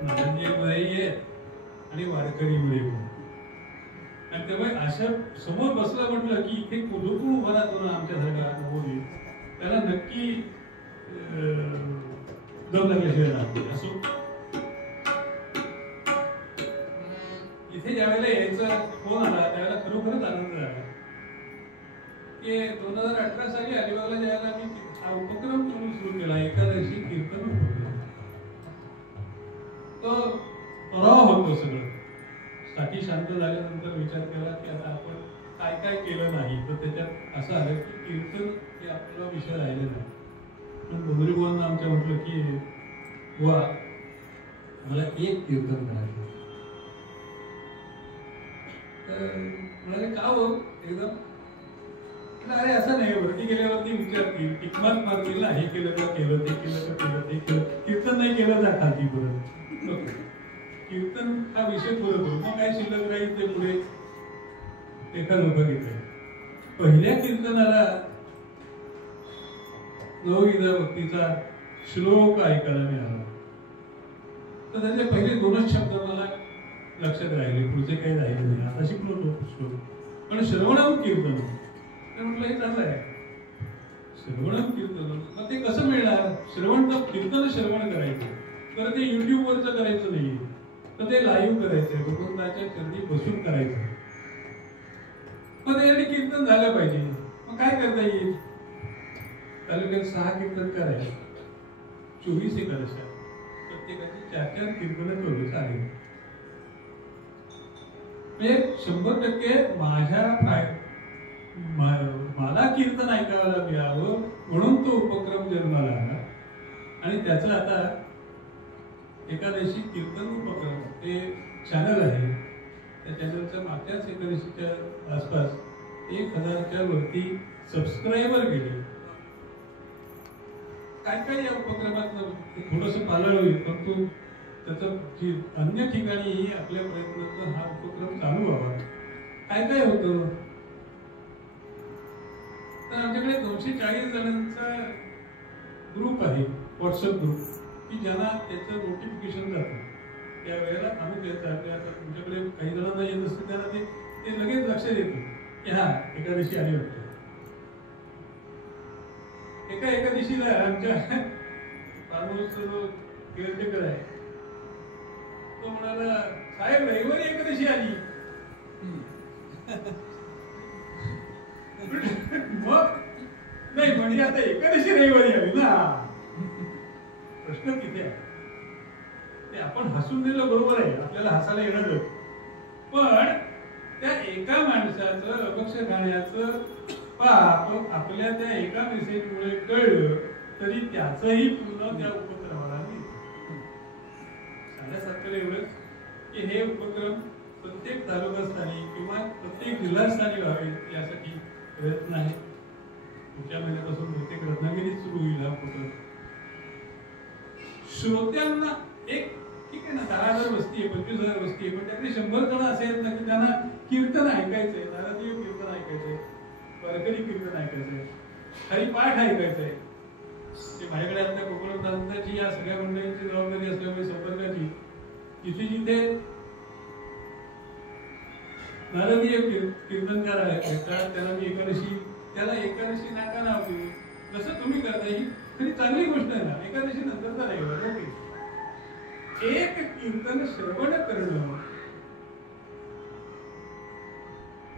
नारायणजीमध्ये आणि वारकरीमध्ये पण. आणि त्यामुळे अशा समोर बसला म्हटलं की इथे कुलूप उभा राहतो ना आमच्यासारखा नवोदित, त्याला नक्की दम लागल्याशिवाय राहतो. असो इथे ज्यावेळेला यायचा फोन आला त्यावेळेला खरोखरच आनंद झाला की 2018 साली अलिबागला ज्यावेळेला आम्ही हा उपक्रम सुरू केला एकादशी कीर्तन तो पराव होतो सगळं. साठी शांत झाल्यानंतर विचार केला की आता आपण काय काय केलं नाही, तर त्याच्यात असं आलं की कीर्तन हे आपला विषय राहिला नाही. पण डोंगरी बुवांना आमच्या म्हटलं की बुवा मला एक कीर्तन करायचं. तर म्हणाले का हो एकदम. अरे असं नाही, वरती गेल्यावरती विचारतील टिकमात मारतील ना, हे केलं का केलं, ते केलं का केलं, ते केलं. कीर्तन नाही केलं जा खाती परत. कीर्तन हा विषय पुढे करू मग काय शिल्लक राहील ते पुढे एका लोक घेतले. पहिल्या कीर्तनाला नवविधा भक्तीचा श्लोक ऐकायला मिळाला तर त्याचे पहिले 2च शब्द मला लक्षात राहिले, पुढचे काही राहिले नाही. आता शिकलो तो श्लोक, पण श्रवणम कीर्तन म्हटलं हे चांगलं आहे. श्रवणम कीर्तन मग ते कसं मिळणार. श्रवण तर कीर्तन श्रवण करायचं, तर ते युट्यूबवरच करायचं नाही, तर ते लाईव्ह करायचंय, भगवंताच्या चरणी बसून करायचं. मग त्यासाठी कीर्तन झालं पाहिजे. मग काय करता येईल. तालुक्यात 6 कीर्तनकार आहेत, 24 एकादशा, प्रत्येकाची 4-4 कीर्तन ठेवली चालेल. म्हणजे 100% मला कीर्तन ऐकायला मिळावं म्हणून तो उपक्रम जन्माला आला. आणि त्याचं आता एकादशी कीर्तन उपक्रम ते चॅनल आहे, त्या चॅनलच्या मागच्याच एकादशीच्या आसपास 1000च्या वरती सबस्क्रायबर गेले. काय काय या उपक्रमात थोडस पालळ होईल, परंतु त्याचं अन्य ठिकाणी आपल्या प्रयत्नातून हा उपक्रम चालू व्हावा. काय काय होतं तर आमच्याकडे 240 जणांचा ग्रुप आहे, व्हॉट्सअप ग्रुप, की ज्यांना त्याचं नोटिफिकेशन जातं. त्या वेळेला आम्ही आता तुमच्याकडे काही जणांना येत असतं त्यांना ते लगेच लक्षात येतं की हा एकादशी आली वाटते. एका एकादशीला आमच्या फार्महाऊसचा जो केअरटेकर आहे तो म्हणाला साहेब रविवारी एकादशी आली. मग नाही म्हणजे आता एकादशी रविवारी आली ना. प्रश्न किती आहे ते आपण हसून दिलं बरोबर आहे, आपल्याला हसायला येणार, पण त्या एका माणसाचं अपक्ष खाण्याचं पाप आपल्या त्या एका मेसेजमुळे कळलं तरी त्याचंही पूर्ण त्या उपक्रमाला सांगण्यासारखं एवढंच की हे उपक्रम प्रत्येक तालुकास्थानी किंवा प्रत्येक जिल्हास्थानी व्हावे यासाठी प्रयत्न आहे. पुढच्या महिन्यापासून प्रत्येक रत्नागिरीत सुरू होईल हा उपक्रम. श्रोत्यांना एक ठीक आहे ना, 10,000 वस्ती आहे, 25,000 वस्ती आहे, पण त्यातले 100 जण असे आहेत ना की त्यांना कीर्तन ऐकायचंय, नारदीय कीर्तन ऐकायचंय, वारकरी कीर्तन ऐकायचंय, हरिपाठ ऐकायचंय. ते माझ्याकडे आता कोकणपंथाची या सगळ्या मंडळींची जबाबदारी असल्यामुळे संपर्काची जिथे जिथे नारदीय कीर्तनकार आहेत त्याला मी एकादशी नाका नाव देऊ. कसं तुम्ही करता ही तरी चांगली गोष्ट आहे ना, एकादशी नंतरचा नाही ओके. एक कीर्तन श्रवण करणं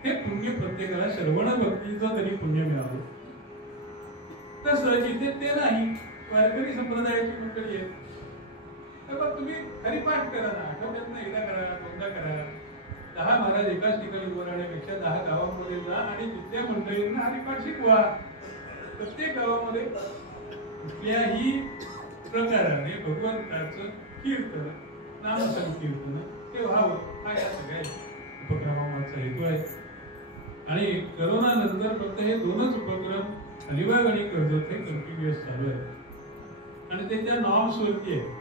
हे पुण्य प्रत्येकाला श्रवण भक्तीचं तरी पुण्य मिळावं. तसं जिथे ते नाही, वारकरी संप्रदायाची मंडळी आहे तर तुम्ही हरिपाठ करा ना, आठवड्यातनं एकदा करा, दोनदा करा. 10 महाराज एकाच ठिकाणी उभं राहण्यापेक्षा 10 गावामध्ये जा आणि तिथल्या मंडळींना हरिपाठ शिकवा. प्रत्येक गावामध्ये कुठल्याही प्रकाराने भगवंताचं कीर्तन, नामसंकीर्तन ते व्हावं हा या सगळ्या उपक्रमाचा हेतू आहे. आणि करोना नंतर फक्त हे 2च उपक्रम अलिबाग आणि कर्जत हे कंटिन्युअस चालू आहे. आणि ते त्या नॉर्म्सवरती आहे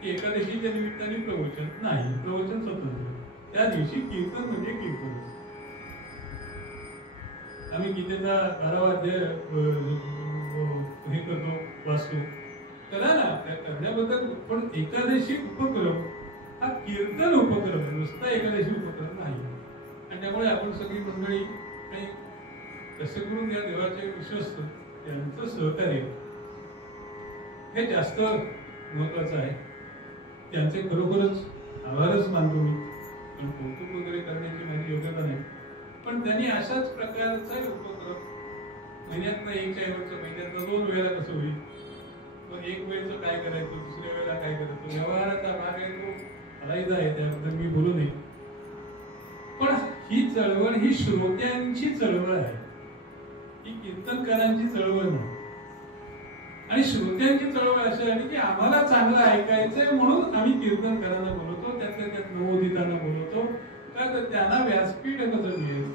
की एकादशीच्या निमित्ताने प्रवचन नाही, प्रवचन स्वतंत्र. त्या दिवशी कीर्तन म्हणजे कीर्तन. आम्ही गीतेचा 12वा अध्याय हे करतो, वाचतो, करा ना, त्या करण्याबद्दल. पण एकादशी उपक्रम हा कीर्तन उपक्रम आहे, नुसता एकादशी उपक्रम नाही. आणि त्यामुळे आपण सगळी मंडळी आणि कसं करून या देवाचे विश्वस्त त्यांचं सहकार्य हे जास्त महत्वाचं आहे. त्यांचे खरोखरच आभारच मानतो मी, पण कौतुक वगैरे करण्याची माझी योग्यता नाही. पण त्यांनी अशाच प्रकारचा उपक्रम महिन्यातनं एकच्या ऐवजी महिन्यातनं 2 वेळा कसं होईल, मग एक वेळचं काय करायचं, दुसऱ्या वेळेला काय करायचं, व्यवहाराचा भाग आहे तो अलायदा आहे, त्याबद्दल मी बोलू नये. पण ही चळवळ ही श्रोत्यांची चळवळ आहे, ही कीर्तनकारांची चळवळ नाही. आणि श्रोत्यांची चळवळ अशी आहे की आम्हाला चांगलं ऐकायचंय म्हणून आम्ही कीर्तनकारांना बोलवतो, त्यात नवोदितांना बोलवतो. का तर त्यांना व्यासपीठ कसं मिळेल.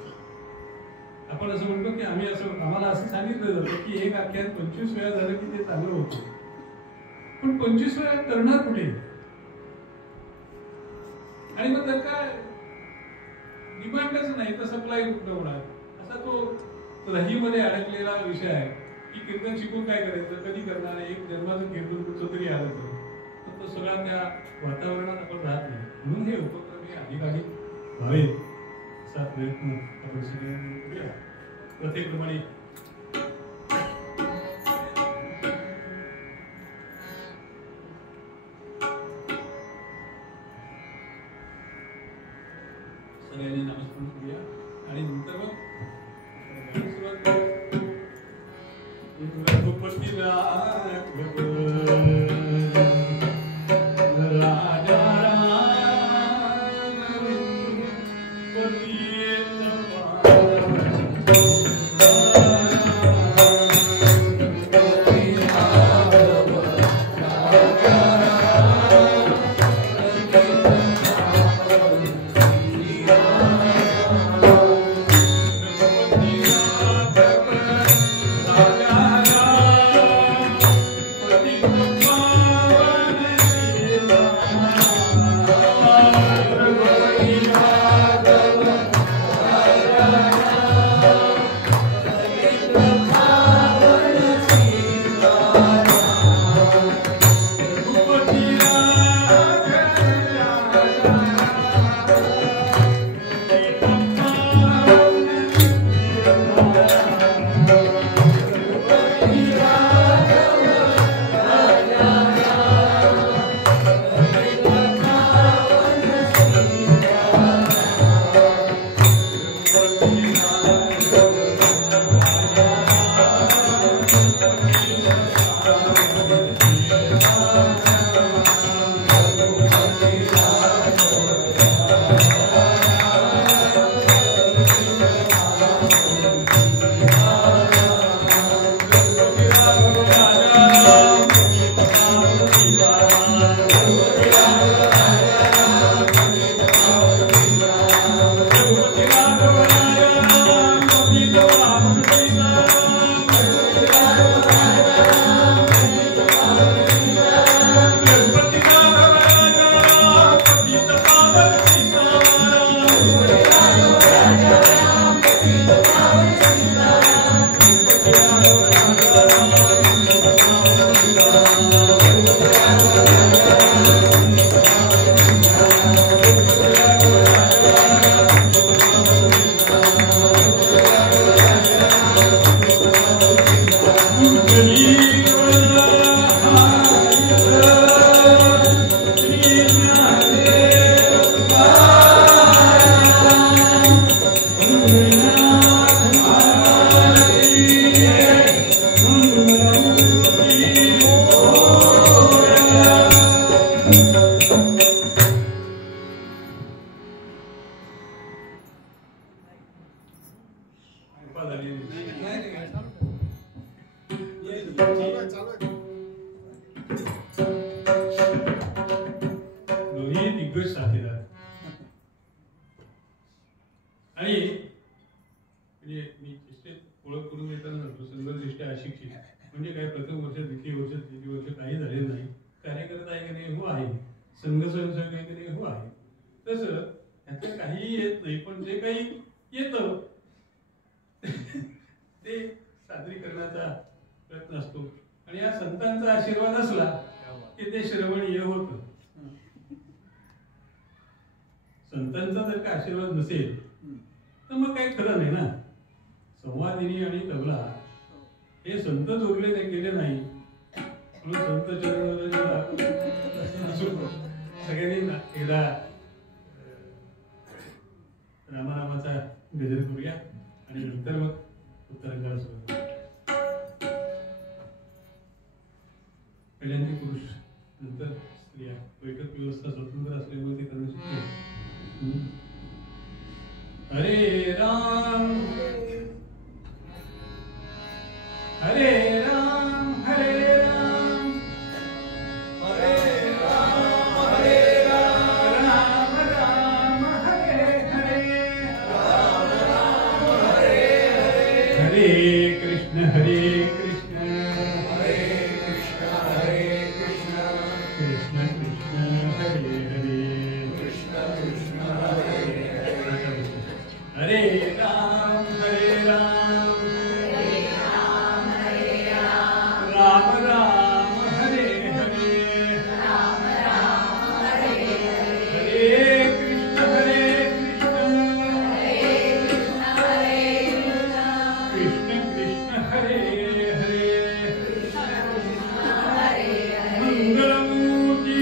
आपण असं म्हणतो की आम्हाला असं सांगितलं जातं की एक आख्यान 25 वेळा झालं की ते चांगलं होतं. पण 25 वेळा करणार कुठे? आणि मग जर का डिमांडच नाही तर सप्लाय कुठं होणार, असा तो रहीमध्ये अडकलेला विषय आहे की कीर्तन शिकून काय करायचं, कधी करणार. एक जन्माचं कीर्तन कुठचं तरी आलं तर तो सगळा त्या वातावरणात आपण राहत नाही. म्हणून हे उपक्रम हे अधिकाधिक व्हावे असा प्रयत्न आपण सगळ्यांनी करूया. प्रत्येकप्रमाणे सगळ्यांनी नमस्कार करूया आणि नंतर मग सुरुवात करू. दोन्ही दिग्गज साथीदार आणि म्हणजे मी ओळख करून देताना म्हणतो सर्वदृष्ट्या अशिक्षित म्हणजे काय प्रथम वर्ष द्वितीय वर्ष तृतीय वर्ष काही झालेलं नाही. कार्यकर्ता आहे की नाही हो आहे, संघ स्वयंसेवक आहे की नाही हो आहे. तसं ह्याचं काही येत नाही, पण जे काही येतं ते सादरीकरणाचा प्रयत्न असतो आणि या संतांचा आशीर्वाद असला की ते श्रवणीय होतं. संतांचा जर का आशीर्वाद नसेल तर मग काही खरं नाही ना. संवादिनी आणि तबला हे संत जोडले गेले नाही म्हणून संत सगळ्यांनी एकदा रामारामाचा गजर करूया आणि नंतर मग उत्तरांगाला सुरुवात. पहिल्यांदा पुरुष नंतर स्त्रिया. बैठक व्यवस्था स्वतंत्र असल्यामुळे ते करणं शक्य आहे. हरे राम हरे राम हरे राम हरे राम हरे राम राम राम हरे हरे राम राम हरे हरे हरे कृष्ण हरे कृष्ण हरे कृष्ण कृष्ण कृष्ण हरे हरे कृष्ण कृष्ण हरे हरे राम हरे राम राम राम हरे हरे राम राम हरे हरे कृष्ण कृष्ण कृष्ण हरे हरे मंगलमूर्ति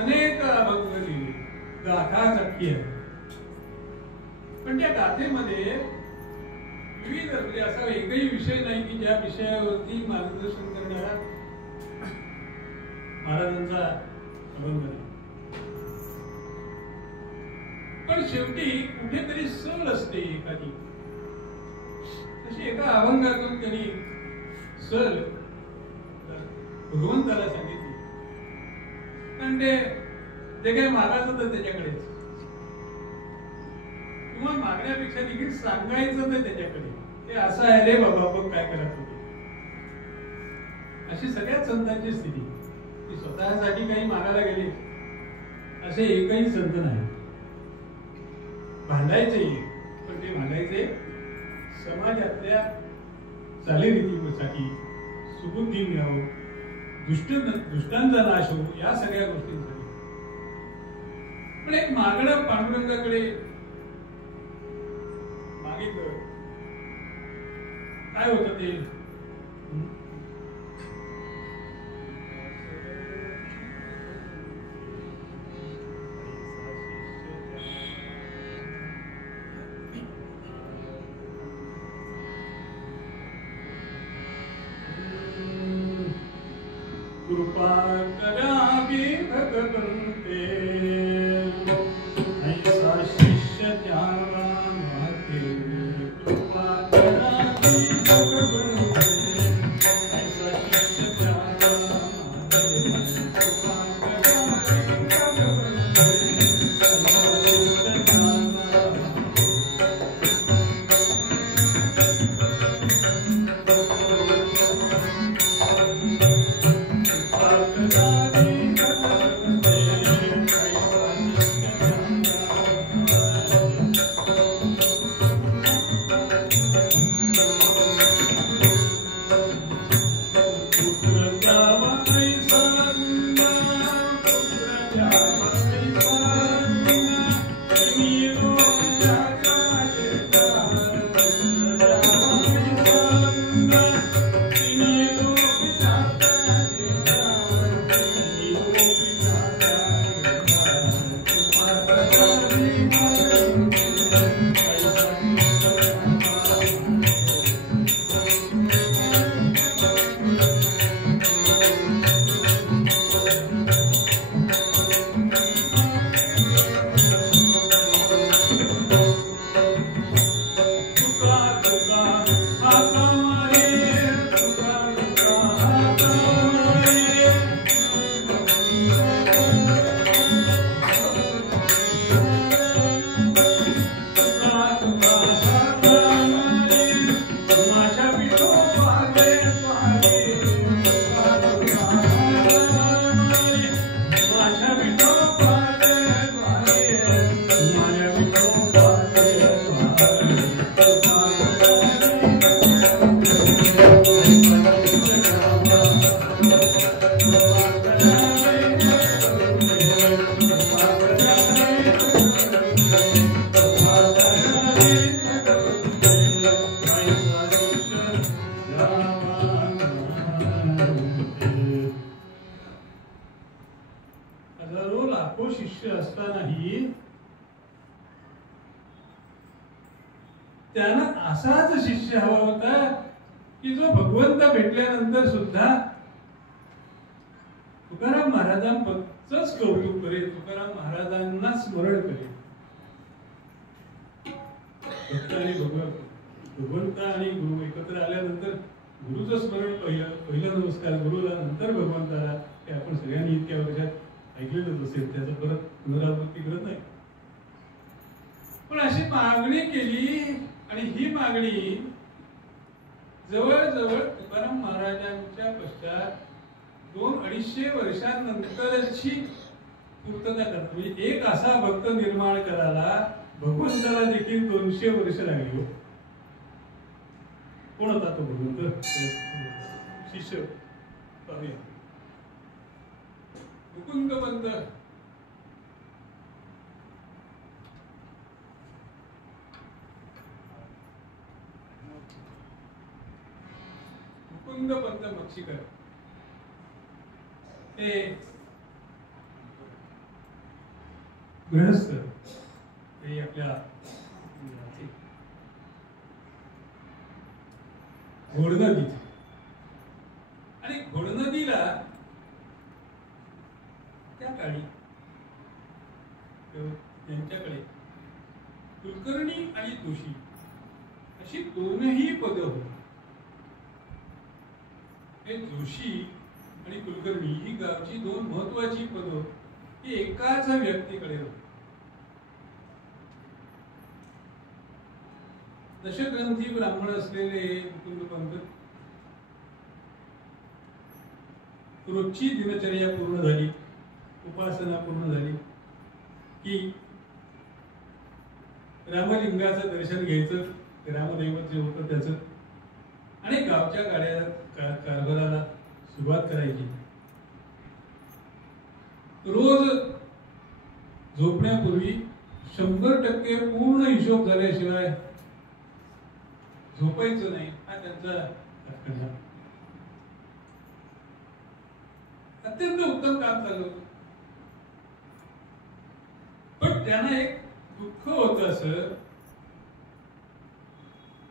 अनेक अभंग लिहिले, गाथा जपली आहे. पण त्या गाथेमध्ये विविध म्हणजे असा एकही विषय नाही की ज्या विषयावरती मार्गदर्शन करणारा महाराजांचा अभंग नाही. पण शेवटी कुठेतरी सल असते एखादी. तशी एका अभंगातून त्यांनी सल भगवंताला सांगितली. कारण ते काही मागायचं तर त्याच्याकडेच किंवा मागण्यापेक्षा देखील सांगायचं तर त्याच्याकडे. ते असं आहे रे बाबा बघ काय करत होते. अशी सगळ्याच संतांची स्थिती. ती स्वतःसाठी काही मागायला गेले असे एकही संत नाही. भांडायचे पण ते भांडायचे समाजातल्या चालीरीतीसाठी, सुबुद्धी मिळावं, दुष्टांचा नाश हो, या सगळ्या गोष्टींसाठी. पण एक मागणं पांडुरंगाकडे मागितलं. काय होतं ते? कृपा करावी भगवंते ऐसा शिष्य द्यावा माते. कृपा करावी भगवंते ऐसा शिष्य द्यावा माते. कृपा करावी भगवंते ऐसा शिष्य द्यावा माते. असाच शिष्य हवा होता की जो भगवंत भेटल्यानंतर सुद्धा तुकाराम महाराजांचंच कौतुक करेल, तुकाराम महाराजांना स्मरण करेल. भक्त आणि भगवंत आणि गुरु एकत्र आल्यानंतर गुरुचं स्मरण पहिला नमस्कार गुरुला, नंतर भगवंताला, हे आपण सगळ्यांनी इतक्या वर्षात ऐकलेलंच असेल, त्याचं परत पुनरावृत्ती करत नाही. पण अशी मागणी केली आणि ही मागणी जवळजवळ तुकाराम महाराजांच्या पश्चात 200-250 वर्षांनंतरची पूर्तता करतो. म्हणजे एक असा भक्त निर्माण करायला भगवंताला देखील 200 वर्ष लागली हो. कोण होता तो भगवंत? शिष्य मुकुंदपंत. मुकुंदपंत मक्षीकर ते गृहस्थ, ते आपल्या घोडनदीत, आणि घोडनदीला त्या काळी त्यांच्याकडे कुलकर्णी आणि जोशी अशी दोनही पद होती. हे जोशी आणि कुलकर्णी ही गावची दोन महत्वाची पद ही एकाच व्यक्तीकडे होती. दशग्रंथी ब्राह्मण असलेले मुकुंदपंत रोजची दिनचर्या पूर्ण झाली, उपासना पूर्ण झाली की रामलिंगाचं दर्शन घ्यायचं, रामदैवत जे होतं त्याचं, आणि गावच्या गाड्या कारभाराला सुरुवात करायची. रोज झोपण्यापूर्वी 100% पूर्ण हिशोब झाल्याशिवाय झोपायचं नाही, हा त्यांचा अत्यंत उत्तम काम चालू होतं. पण त्यांना एक दुःख होत असं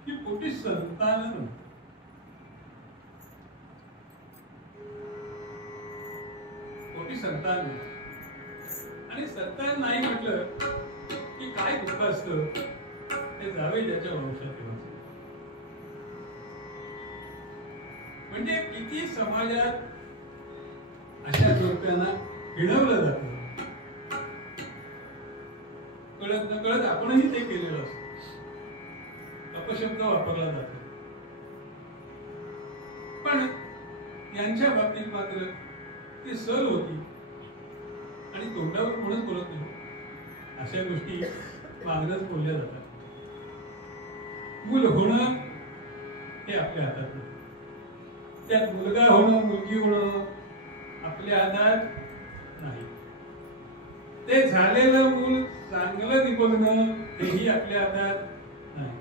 की पोटी संतान नव्हतं. पोटी संतान नव्हतं, आणि संतान नाही म्हटलं की काय दुःख असतं, ते जावे ज्याच्या वंशात. म्हणजे किती समाजात अशा जोडप्यांना हिणवलं जातं, कळत नकळत आपणही ते केलेलं असतं, अपशब्द वापरला जातो. पण यांच्या बाबतीत मात्र ती सल होती आणि तोंडावर कोणच बोलत नाही. अशा गोष्टी मागणच बोलल्या जातात. मूल होणं हे आपल्या हातात नाही, त्यात मुलगा होणं मुलगी होणं आपल्या हातात नाही. ते झालेलं मूल चांगलं निभवणं हेही आपल्या हातात नाही.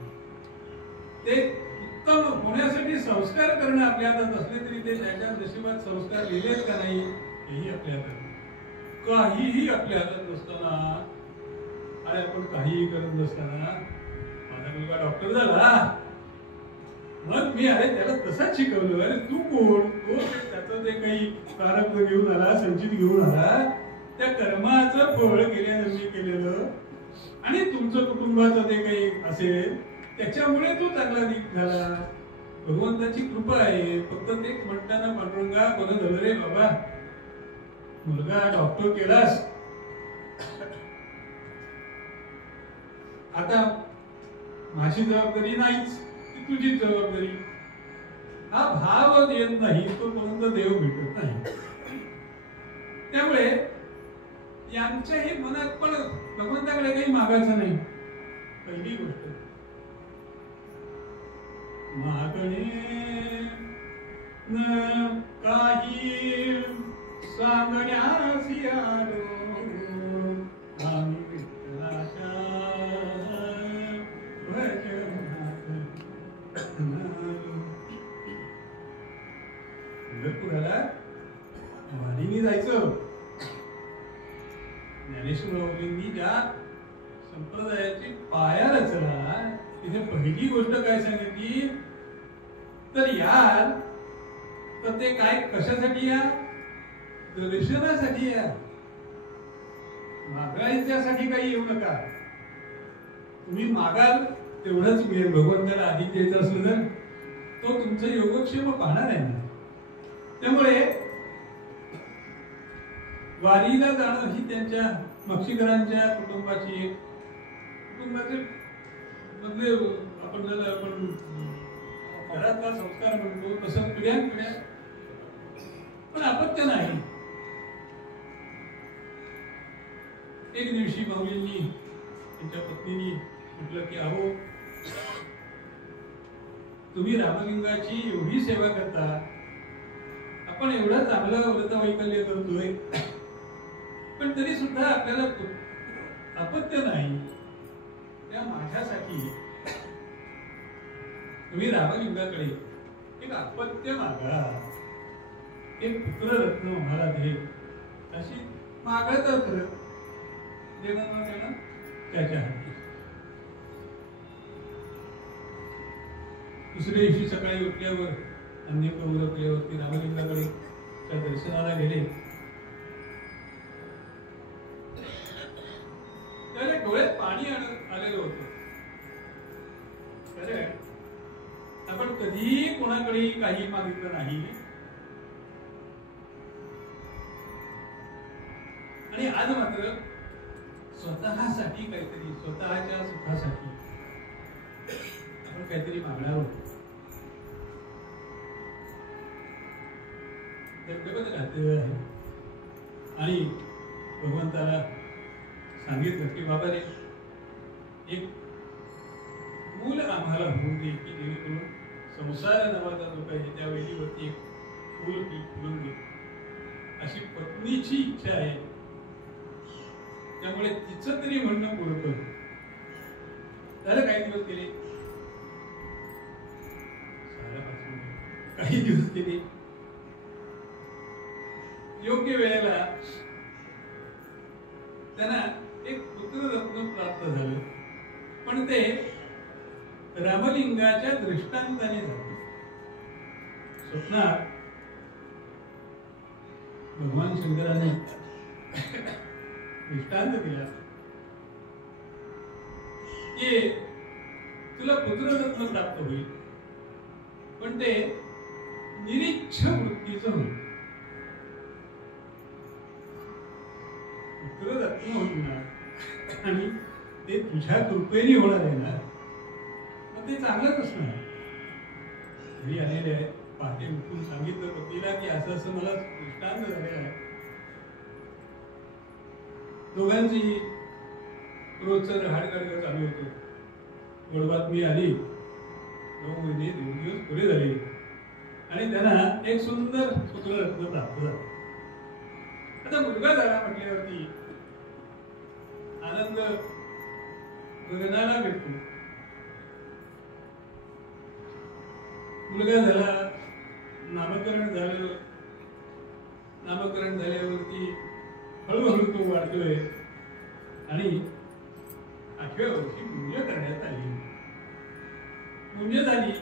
ते उत्तम होण्यासाठी संस्कार करणं आपल्या हातात असले तरी ते त्याच्या नशिबात संस्कार लिहिलेत का नाही हेही आपल्या हातात नाही. काहीही आपल्या हातात नसताना आणि आपण काहीही करत नसताना माझा मुलगा डॉक्टर झाला, मग मी अरे त्याला तसाच शिकवलं, अरे तू कोण? तो त्याचं ते काही प्रारब्ध घेऊन आला, संचित घेऊन आला, त्या कर्माचं फळ केल्यानंतर केलेलं, आणि तुमचं कुटुंबाचं ते काही असेल त्याच्यामुळे तो चांगला झाला. भगवंताची कृपा आहे. फक्त तेच म्हणताना पांडुरंगा बरं झालं रे बाबा, मुलगा डॉक्टर केलास, आता माझी जबाबदारी नाहीच, तुझी जबाबदारी. हा भाव येत नाही तोपर्यंत देव भेटत नाही. त्यामुळे यांच्याही मनात पण भगवंताकडे काही मागायचं नाही. पहिली गोष्ट मागणे न काही सांगण्यासी आलो, आम्ही विठ्ठलाच्या पंढरपुराला वाणीने जायचं. ज्ञानेश्वर माऊलींनी ज्या संप्रदायाची पाया रचला इथे पहिली गोष्ट काय सांगितली तर यार तर ते काय कशासाठी या दर्शनासाठी या मागायच्यासाठी काही येऊ नका. तुम्ही मागाल तेवढंच मिळेल. भगवंताला अधिक द्यायचं असलं तर तो तुमचं योगक्षेम पाहणार आहे ना. त्यामुळे वारीला जाणं ही त्यांच्या मक्षीकरांच्या कुटुंबाची एक कुटुंबाचे मधले आपण ज्याला आपण घरातला संस्कार म्हणतो तसं पिढ्यानपिढ्या पण अपत्य नाही. एक दिवशी माऊलींनी त्यांच्या पत्नीनी म्हटलं की अहो तुम्ही रामलिंगाची एवढी सेवा करता आपण एवढं चांगलं व्रतवैकल्य करतोय पण तरी सुद्धा आपल्याला अपत्य नाही. त्या माझ्यासाठी तुम्ही रामलिंगाकडे एक अपत्य मागा एक पुत्ररत्न मला दे अशी मागत देणं न देणं त्याच्या हाती. दुसऱ्या दिवशी सकाळी उठल्यावर अन्य प्रवृत्तीवरती रामलिंगाकडे त्या दर्शनाला गेले. त्याला डोळ्यात पाणी आलेलं होतं. आपण कधी कोणाकडे काही मागितलं नाही आणि आज मात्र स्वतःसाठी काहीतरी स्वतःच्या सुखासाठी आपण काहीतरी मागणार होतो. दगदगत राहते आहे आणि भगवंताला सांगितलं की बाबा रे एक मूल आम्हाला होऊन दे की जेणेकरून संसार नावाचा जो काही त्या वेळीवरती एक फूल फुलून दे अशी पत्नीची इच्छा आहे. त्यामुळे तिचं तरी म्हणणं पूर्ण कर. झालं काही दिवस गेले काही दिवस गेले योग्य वेळेला त्यांना एक पुत्ररत्न प्राप्त झालं पण ते रामलिंगाच्या दृष्टांताने झालं. स्वप्नात भगवान शंकराने दृष्टांत दिला की तुला पुत्ररत्न प्राप्त होईल पण ते निरीच्छ वृत्तीचं होईल. पुत्ररत्न होणार आणि ते तुझ्या कृपेने होणार आहे ना मग ते चांगलंच असणार. घरी आलेले आहे पहाटे उठून सांगितलं पतीला की असं असं मला दृष्टांत झालेला आहे. दोघांची रोजचं रहाडगाडगं चालू होतं. गोडबातमी आली 9 महिने 2 दिवस पुरे झाले आणि त्यांना एक सुंदर पुत्ररत्न प्राप्त झालं. आता मुलगा झाला म्हटल्यावरती आनंद गगनाला भेटतो. मुलगा झाला नामकरण झालं. नामकरण झाल्यावरती हळूहळू तो वाढतोय आणि 8व्या वर्षी मुंज करण्यात आली. मुंज झाली.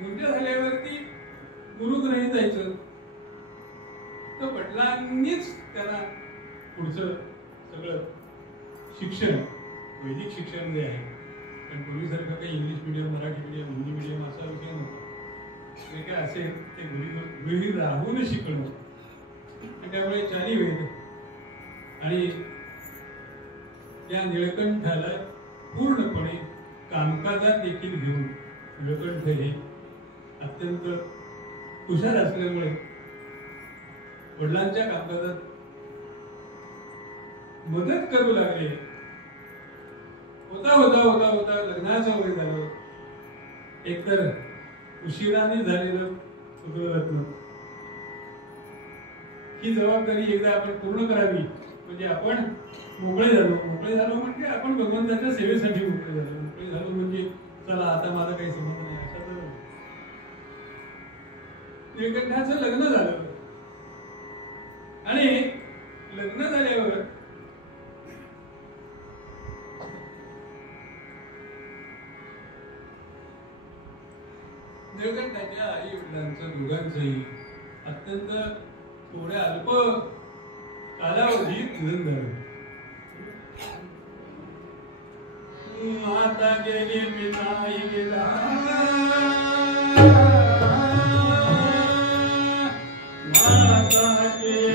मुंज झाल्यावरती गुरुगृही जायचं तर वडिलांनीच त्याला पुढचं सगळं शिक्षण वैदिक शिक्षण जे आहे पण पूर्वीसारखं काही English medium Marathi medium Hindi medium असा विषय नव्हता. ते काय असेल ते घरी राहून शिकणं आणि त्यामुळे 4 वेद आणि त्या निळकंठाला पूर्णपणे कामकाजात देखील घेऊन निळकंठ हे अत्यंत हुशार असल्यामुळे वडिलांच्या कामकाजात मदत करू लागले. होता होता होता होता लग्नाचं वय झालं. एकतर उशिराने झालेलं पुत्ररत्न ही जबाबदारी एकदा आपण पूर्ण करावी म्हणजे आपण मोकळे झालो. मोकळे झालो म्हणजे आपण भगवंताच्या सेवेसाठी मोकळे झालो. मोकळे झालो म्हणजे चला आता माझा काही संबंध नाही अशा तर निळकंठाचं लग्न झालं आणि लग्न झाल्यावर निळकंठाच्या आई वडिलांचं दोघांचंही अत्यंत थोड्या अल्प कालावधीत निधन झालं. माता गेली पिताई गेला, माता गेली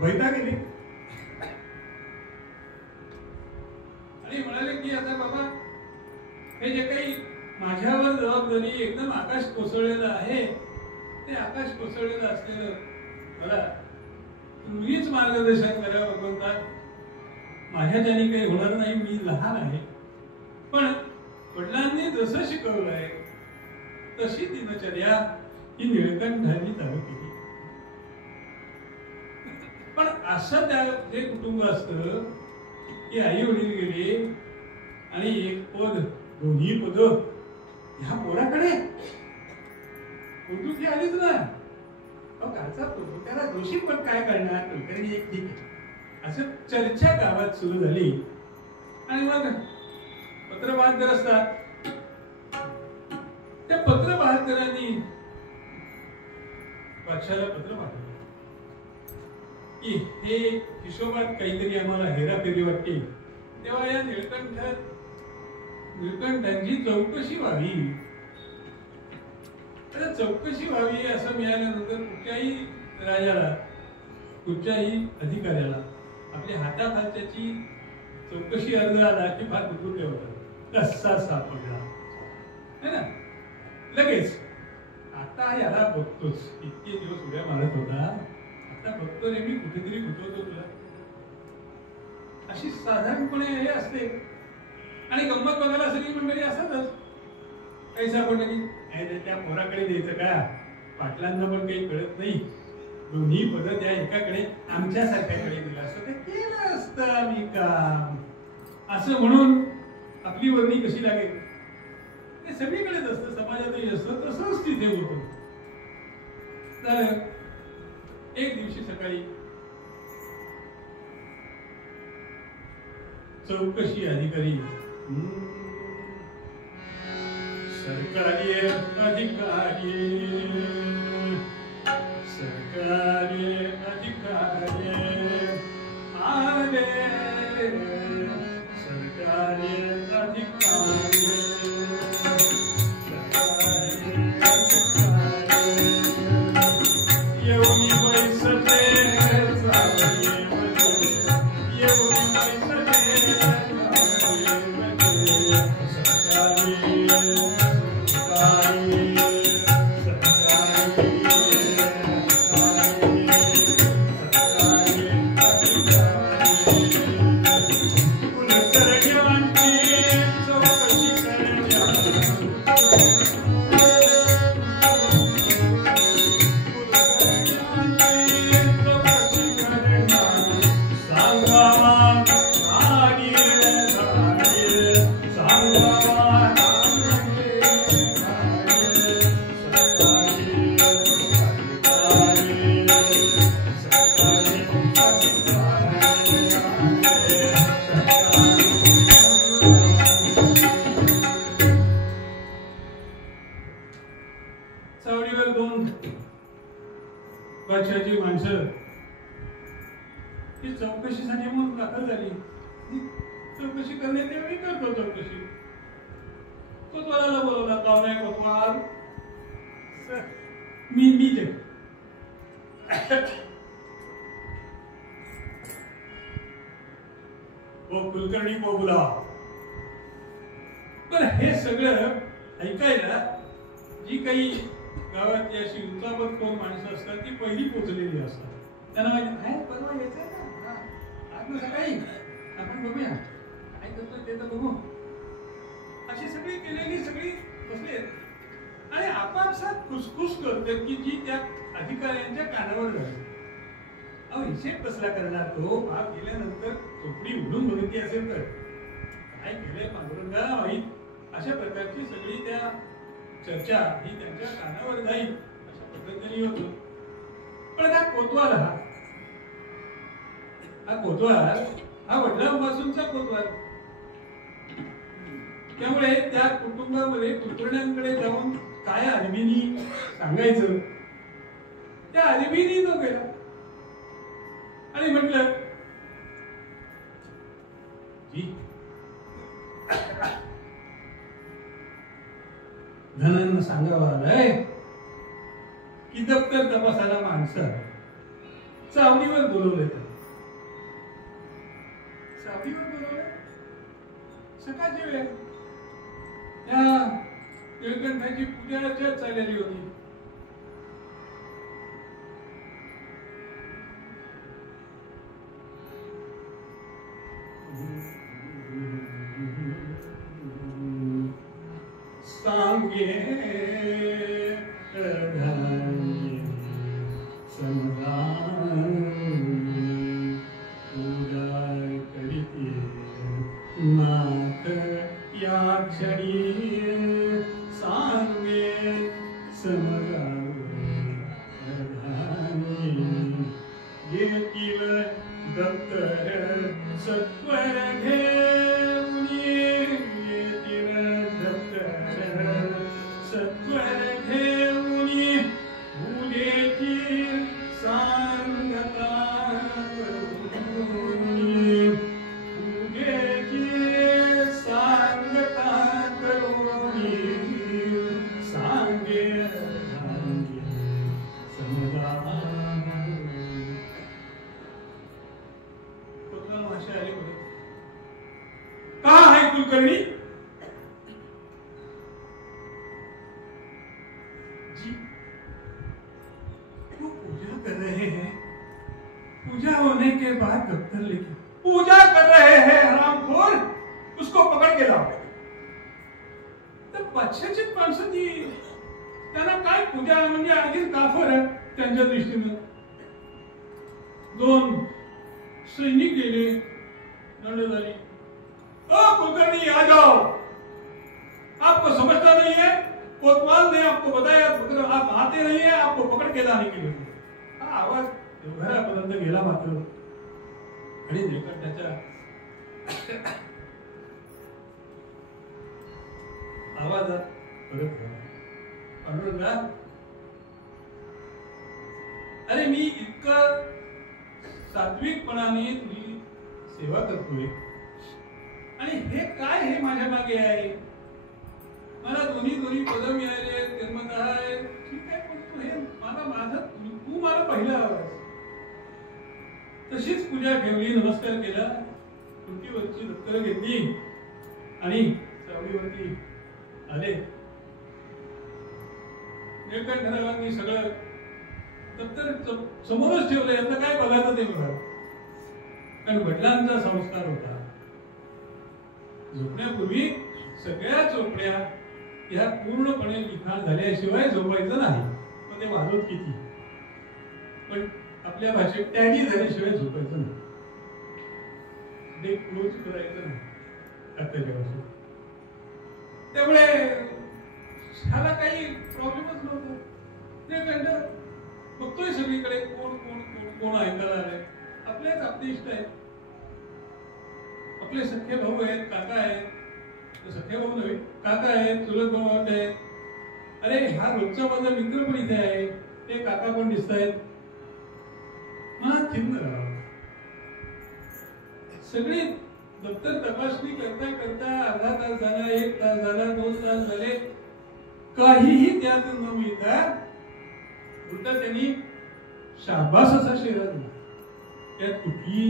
बैठा गेली आणि म्हणाले की आता बाबा हे जे काही माझ्यावर जबाबदारी एकदम आकाश कोसळलेलं आहे ते आकाश कोसळलेलं असलेलं मला तुम्हीच मार्गदर्शन करा भगवंता. माझ्याच्याने काही होणार नाही, मी लहान आहे, पण वडिलांनी जसं शिकवलं आहे तशी दिनचर्या ही निळकंठांनी चालू केली. पण असं त्या जे कुटुंब असतं की आई वडील गेले आणि एक पद दोन्ही पद ह्या पोराकडे पोटुकी आलीच ना. कालचा पोटू त्याला दोषी पण काय करणार, कुलकर्णी एक ठीक आहे असं चर्चा गावात सुरू झाली. आणि मग पत्र बहादर असतात, त्या पत्र बहादरांनी बादशाला पत्र पाठवलं की हे हिशोबात काहीतरी आम्हाला हेराफेरी वाटते, तेव्हा या निळकंठांची चौकशी व्हावी. आता चौकशी व्हावी असं मिळाल्यानंतर कुठच्याही राजाला, कुठच्याही अधिकाऱ्याला आपल्या हाताखालच्याची चौकशी अर्ज आला की फार दुर्गुत्य होता, कसा सापडला है ना. लगेच आता याला बघतोच, इतके दिवस उड्या मारत होता, आता बघतो रे मी कुठेतरी गुंतवतो तुला, अशी साधारणपणे हे असते. आणि गंमत बघायला सगळी मंडळी असतातच. काही सापडलं की त्या पोराकडे द्यायचं का, पाटलांना पण काही कळत नाही, दोन्ही पद त्या एकाकडे आमच्यासारख्याकडे दिलं असतं ते केलं असतं आम्ही काम, असं म्हणून आपली वर्णी कशी लागेल. ते सगळीकडेच असतं, समाजातही असतं, तसंच तिथे होतं. तर एक दिवशी सकाळी चौकशी अधिकारी, सरकारी अधिकारी, सरकारी अधिकारी आले, सरकारी अधिकारी, येऊन बैसले बादशाची माणसं ती चौकशीसाठी मग दाखल झाली. चौकशी करण्याच्या वेळी करतो चौकशी. कोतवालाला बोलवला, काम आहे कोतवाल, मीच आहे. वो कुलकर्णी को बोला. पण हे सगळं ऐकायला जी काही गावातली अशी उंचावत कोण माणसं असतात ती पहिली पोचलेली असतात. त्यांना माहिती आहे परवा यायचंय ना, आज ना सकाळी आपण बघूया काय करतोय ते तर बघू. अशी सगळी केलेली सगळी बसले आणि आपापसात खुसखुस करते की जी त्या अधिकाऱ्यांच्या कानावर झाली. अहो हिशेब कसला करणार तो बाप गेल्यानंतर चोपडी उडून बघितली असेल तर काय केलंय पांडुरंगाला माहीत. अशा प्रकारची सगळी त्या चर्चा ही त्यांच्या कानावर जाईल अशा पद्धतीने होतो. पण हा कोतवाल हा वडिलांपासूनचा कोतवाल. त्यामुळे त्या कुटुंबामध्ये कुलकर्ण्यांकडे जाऊन काय आर्मीनी सांगायचं त्या आर्मीनी तो गेला आणि म्हटलं जी धनांना सांगावं आलंय की दप्तर तपासायला माणसं चावडीवर बोलवले. चावडीवर बोलवले सकाळची वेळ. त्या निळकंठाची पूजा चाललेली होती. सांगे पूजा करीते नाथ या क्षणी सांगे समगाव येतील दप्तर सत्वर घेऊन येतील दप्तर सत्वर घेऊन उद्याची सांगता करून उद्याची सांगता करून सांगे समजा का है कुलकर्णी जी वो पूजा कर रहे हैं. पूजा होने के बाद दफ्तर लेके पूजा कर रहे हैं हरामखोर. उसको पकड़ के लाओ. तर पाचशेची माणसं ती त्यांना काय पूजा म्हणजे आणखी काफर आहे त्यांच्या दृष्टीनं. दोन सैनिक गेले दंडधारी. ओ कुलकर्णी आ जाओ. आपको समझता नहीं है. कोतवाल ने आपको बताया आप आते नहीं है. आपको पकड़ के लाने के लिए. हा आवाज घरापर्यंत गेला मात्र आणि निळकंठाच्या आवाजात परत झाला. पांडुरंगा अरे मी इतकं सात्विकपणाने तुझी सेवा करतोय आणि हे काय हे माझ्या मागे आहे. मला दोन्ही पद मिळाले जन्मतः आहे ठीक आहे. पण तू हे माझं तू मला पहिला हवास. तशीच पूजा ठेवली. नमस्कार केला. खुर्चीवरची दप्तर घेतली आणि चावडीवरती आले. निळकंठरावांनी सगळं दप्तर समोरच ठेवलंय. आता काय बघायचं ते बघा. कारण वडिलांचा संस्कार होता. झोपण्यापूर्वी सगळ्या चोपड्या या पूर्णपणे लिखाण झाल्याशिवाय झोपायचं नाही. मग ते वाजवत किती पण आपल्या भाषेत टॅडी झाल्याशिवाय झोपायचं नाही. ते क्लोज करायचं नाही आपल्या भाषेत. त्यामुळे ह्याला काही प्रॉब्लेमच नव्हता. ते कंठ बघतोय सगळीकडे कोण कोण कोण कोण ऐकायला आलंय. आपलेच आपदिष्ट आहेत. आपले सख्खे भाऊ आहेत काका आहेत. सख्खे भाऊ नव्हे काका आहेत चुलत भाऊ आहेत. अरे हा रोजचा माझा मित्र पण इथे आहे. ते काका पण दिसत आहेत. मला खिन्न राहावं. सगळी दप्तर तपासणी करता करता अर्धा तास झाला 1 तास झाला 2 तास झाले. काहीही त्यात न मिळता उलट त्यांनी शाबास असा शेरा दिला. त्यात कुठली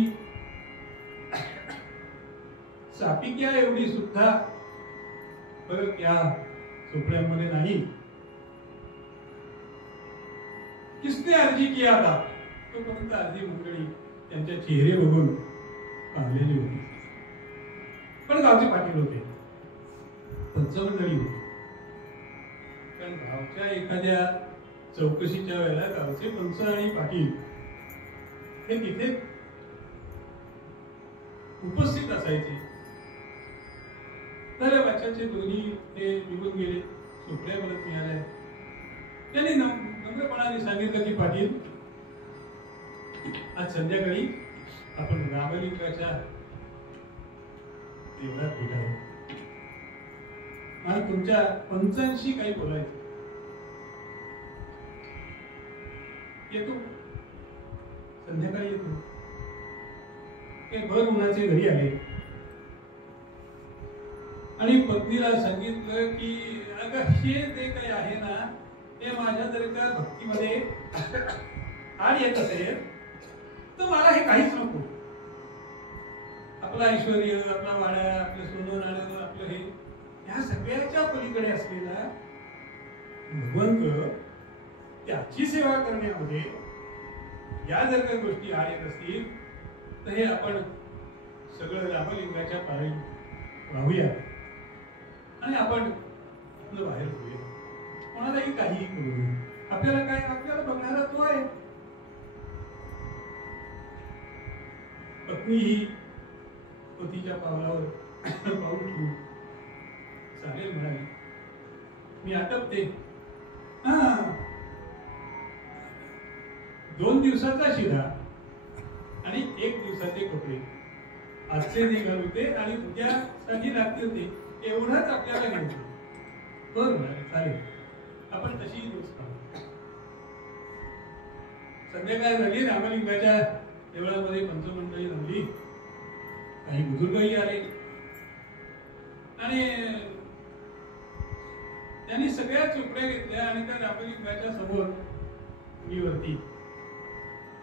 सापिक्या एवढी सुद्धा फरक या चोपड्यांमध्ये नाही. किसने अर्जी किया था तोपर्यंत अर्धी मंडळी त्यांच्या चेहरे बघून पाहिलेली होती. पण गावचे पाटील होते, पंचमंडळी होती. कारण गावच्या एखाद्या चौकशीच्या वेळेला गावचे पंच आणि पाटील हे तिथे उपस्थित असायचे. तर बच्चाचे दोन्ही ते निघून गेले, सुटल्या परत मिळाल्या. त्यांनी नम्रपणाने सांगितलं की पाटील, आज संध्याकाळी आपण रामलिंगाच्या देवळात भेटावं. मला तुमच्या पंचांशी काही बोलायचं. येतो, संध्याकाळी येतो. ते भर उन्हाचे घरी आले आणि पत्नीला सांगितलं की अगं हे जे काही आहे ना, ते माझ्या जर का भक्तीमध्ये आड येत असेल तर मला हे काहीच नको. आपलं ऐश्वर्य, आपला वाडा, आपलं सोनं नाणं, आपलं हे, या सगळ्याच्या पलीकडे असलेला भगवंत, त्याची सेवा करण्यामध्ये या जर काही गोष्टी आड येत असतील तर हे आपण सगळं रामलिंगाच्या पायी वाहूया आणि आपण आपलं बाहेर होऊया. कोणालाही काहीही करू नये. आपल्याला काय, आपल्याला बघणारा तो आहे. पत्नी ही पतीच्या पावलावर पाऊल ठेवून चालेल म्हणाली, मी आटपते. 2 दिवसाचा शिरा आणि 1 दिवसाचे कपडे, आजचे जे घालते आणि उद्यासाठी लागते होते एवढाच आपल्याला घ्यायचं. बरं म्हणाले, चालेल, आपण तशी दिवस पाहू. संध्याकाळ झाली, रामलिंगाच्या देवळामध्ये पंचमंडळी जमली. काही बुजुर्गही आले आणि त्यांनी सगळ्या चुपड्या घेतल्या आणि त्या रामलिंगाच्या समोर वरती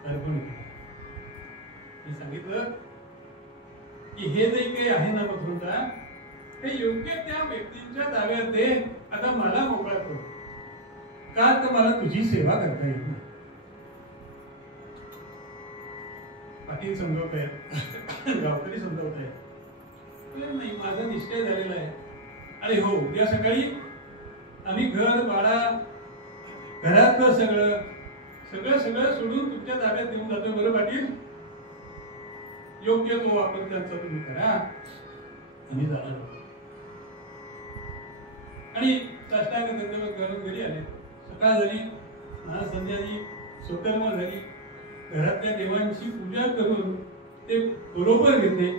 अर्पण केलं. मी सांगितलं की हे जे काही आहे ना बघूनता, हे योग्य त्या व्यक्तींच्या ताब्यात दे. आता मला मोकळा कर, का तर मला तुझी सेवा करता येत नाही. पाटील समजवत आहेत, गावकरी समजवत आहेत. नाही, माझा निश्चय झालेला आहे. आणि हो, उद्या सकाळी आम्ही घर भाडा, घरातलं सगळं सगळं सगळं सोडून तुमच्या ताब्यात देऊन जातोय. बरं पाटील, योग्य तो वापर त्यांचा तुम्ही करा. आम्ही जाणार. आणि साष्टांग दंडवत घालून घरी आले. सकाळ झाली, संध्याची स्वकर्म झाली. घरातल्या देवांची पूजा करून ते बरोबर घेतले.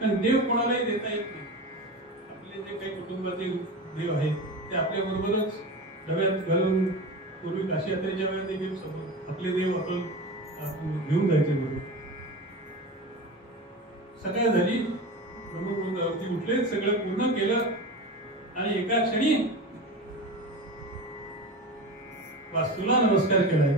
कारण देव कोणालाही देता येत नाही. आपले जे काही कुटुंबाचे देव आहेत ते आपल्या बरोबरच डब्यात घालून, पूर्वी काशी यात्रेच्या वेळेला देखील आपले देव आपण घेऊन जायचे बरोबर. सकाळ झाली, ब्रह्ममुहूर्तावरती उठले, सगळं पूर्ण केलं आणि एका क्षणी वास्तूला नमस्कार केलाय.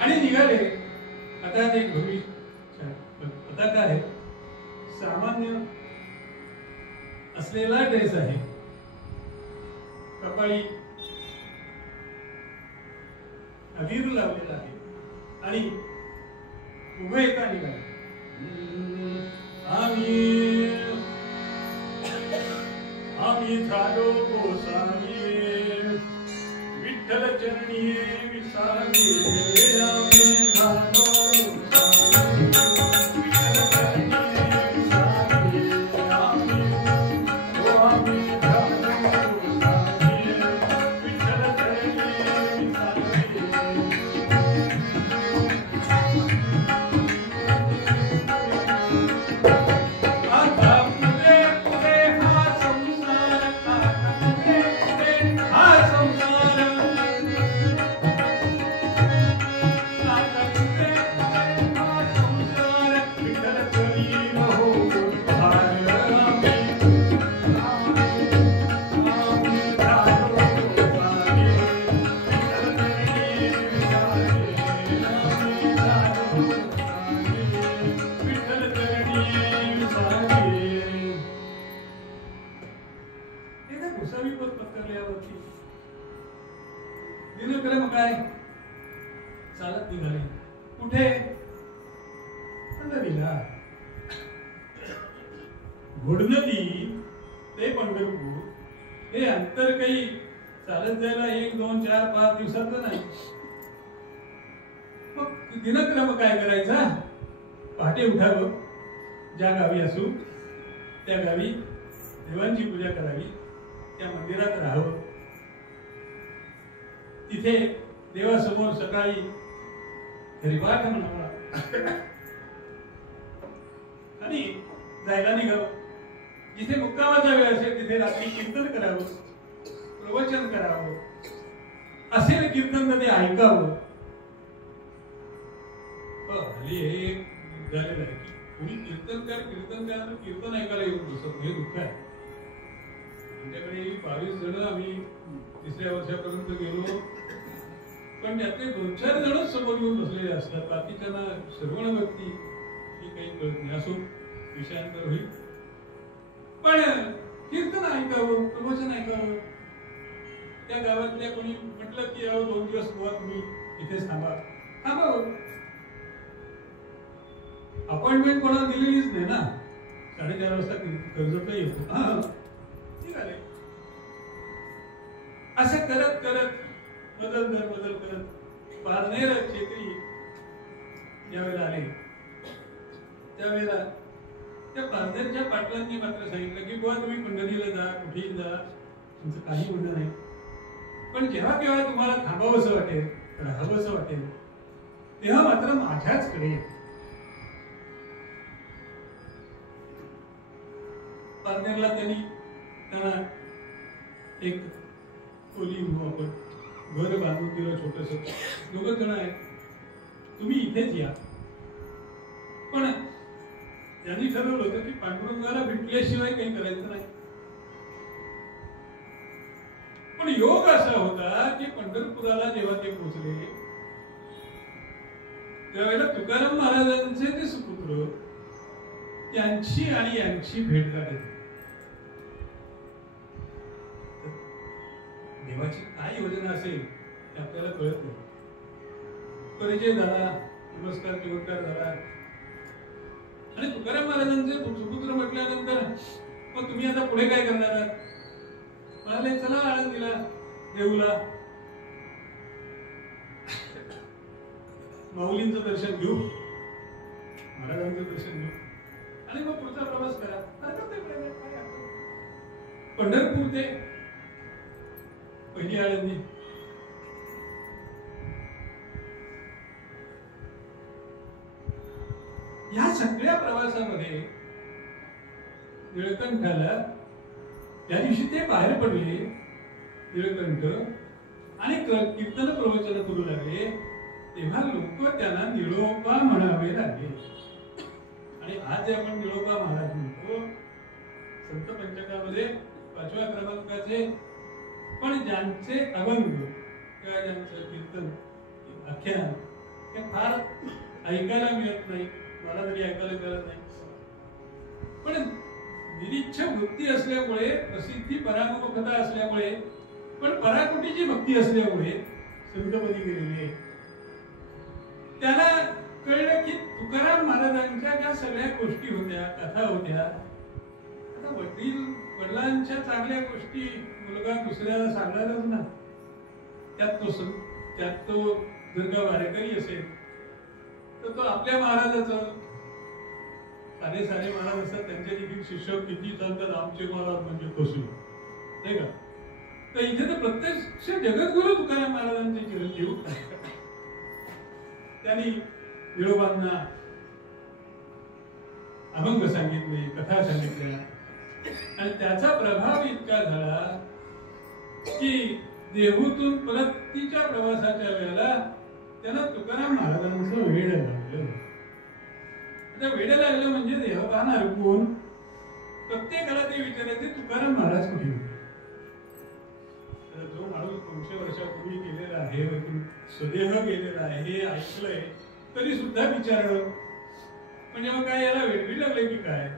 आणि निघाले. आता ते भविष्य, आता काय, सामान्य असलेला ड्रेस आहे, कपाळी अधीर लावलेला आहे आणि उभे येता निघाले. आम्ही झालो गोसावी, विठ्ठल चरणी विसावी. आम्ही झालो संसार 11वी पद पत्करले यावरती. दिनक्रम काय? चालत निघाले. कुठे? पंढरीला. घोडनदी ते पंढरपूर हे अंतर काही चालत जायला 1, 2, 4, 5 दिवसाचं नाही. मग दिनक्रम काय करायचा? पहाटे उठावं, ज्या गावी असू त्या गावी देवांची पूजा करावी, त्या मंदिरात राहावं, तिथे देवासमोर सकाळी हरिपाठ म्हणावा आणि जायला निघावं. जिथे मुक्कामाचा वेळ असेल तिथे रात्री कीर्तन करावं, प्रवचन करावं, असेल कीर्तन तर ते ऐकावं. हल्ली हे झालेलं आहे की कोणी कीर्तन ऐकायला येऊन बसत. हे दुःख आहे. आमच्याकडे 22 जण आम्ही 3ऱ्या वर्षापर्यंत गेलो, पण त्यातले 2-4 जणच समोर येऊन बसलेले असतात. बाकीच्यांना श्रवण भक्ती ही काही कळत नाही. असो, विषयांतर होईल. पण कीर्तन ऐकावं, प्रवचन ऐकावं. त्या गावातल्या कोणी म्हटलं की 2 दिवस बुवा तुम्ही इथेच थांबावं. अपॉइंटमेंट कोणाला दिलेलीच नाही ना. 4:30 वाजता कर्जतला येतो. निघाले. असं करत करत बदल करत पारनेर क्षेत्री ज्यावेळेला आले त्यावेळेला त्या पारनेरच्या पाटलांनी मात्र सांगितलं की बुवा तुम्ही पंढरीला जा, कुठेही जा, तुमचं काही म्हणणं नाही. पण जेव्हा केव्हा तुम्हाला थांबावंसं वाटेल, राहावंसं वाटेल, तेव्हा मात्र माझ्याचकडे. पारनेरला त्यांना एक खोली आपण घर बांधून दिलं छोटस. 2 जण आहेत, तुम्ही इथेच या. पण त्यांनी ठरवलं होतं की पांडुरंगाला भेटल्याशिवाय काही करायचं नाही. पण योग असा होता की पंढरपुराला जेव्हा ते पोहोचले त्यावेळेला तुकाराम महाराजांचे ते सुपुत्र त्यांची आणि यांची भेट झाली. देवाची काय योजना असेल ते आपल्याला कळत नाही. परिचय झाला, नमस्कार झाला आणि तुकाराम महाराजांचे सुपुत्र म्हटल्यानंतर मग तुम्ही आता पुढे काय करणार आहात? म्हणाले चला आळंदीला देऊला माऊलींचं दर्शन घेऊ, महाराजांचं दर्शन घेऊ आणि मग पुढचा प्रवास करा. पंढरपूर ते पहिली आळंदी. या सगळ्या प्रवासामध्ये निळकंठाला त्या दिवशी ते बाहेर पडले निळकंठ आणि कीर्तन प्रवचन करू लागले, तेव्हा लोक त्यांना निळोबा म्हणावे लागले. आणि आज आपण निळोबा महाराज म्हणतो. संत पंचकामध्ये 5व्या क्रमांकाचे, पण ज्यांचे अभंग किंवा ज्यांचं कीर्तन आख्यान हे फार ऐकायला मिळत नाही, मला तरी ऐकायला मिळत नाही. पण निरीच्छ वृत्ती असल्यामुळे, प्रसिद्धी परामुखता असल्यामुळे, पण पराकुटीची भक्ती असल्यामुळे संतपदी गेलेले त्याला कळलं की तुकाराम महाराजांच्या ज्या सगळ्या गोष्टी होत्या, कथा होत्या, आता वडिलांच्या चांगल्या गोष्टी मुलगा दुसऱ्याला सांगणारच ना. त्यात तो जर का वारेकरी असेल तर तो आपल्या महाराजाचं, सारे महाराज असतात त्यांचे देखील शिष्य किती चालतात, आमचे महाराज म्हणजे कसे नाही का. तर इथे तर प्रत्यक्ष जगद्गुरु तुकाराम महाराजांचे चिरंजीव त्यांनी निळोबांना अभंग सांगितले, कथा सांगितल्या आणि त्याचा प्रभाव इतका झाला की देहूतून परतीच्या प्रवासाच्या वेळेला त्यांना तुकाराम महाराजांचं वेड लागलं. आता वेड लागलं म्हणजे देहभान हरपून प्रत्येकाला ते विचारायचे तुकाराम महाराज कुठे होते. जो माणूस 200 वर्षापूर्वी गेलेला आहे, स्वदेह गेलेला आहे, हे ऐकलंय तरी सुद्धा विचारलं. पण जेव्हा काय याला वेडवी लागले की काय,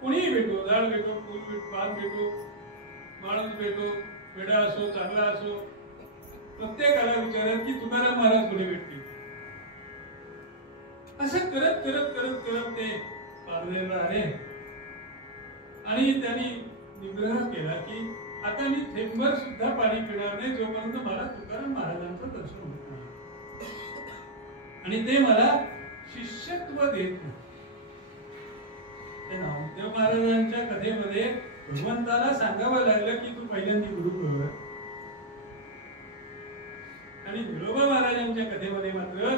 कोणीही भेटो, झाड भेटो, फूल भेटो, पान भेटो, माणूस भेटो, वेडा असो चांगला असो, प्रत्येकाला विचारत की तुकाराम महाराज कुठे भेटतील. असं करत करत करत करत ते पारनेरला आले आणि त्यांनी निग्रह केला की आता मी थेंबर सुद्धा पाणी पिणार नाही जोपर्यंत मला तुकाराम महाराजांचं दर्शन होत नाही आणि ते मला शिष्यत्व देत नाही. नामदेव महाराजांच्या कथेमध्ये भगवंताला सांगावं लागलं की तू पहिल्यांदा गुरु कर, आणि विठोबा महाराजांच्या कथेमध्ये मात्र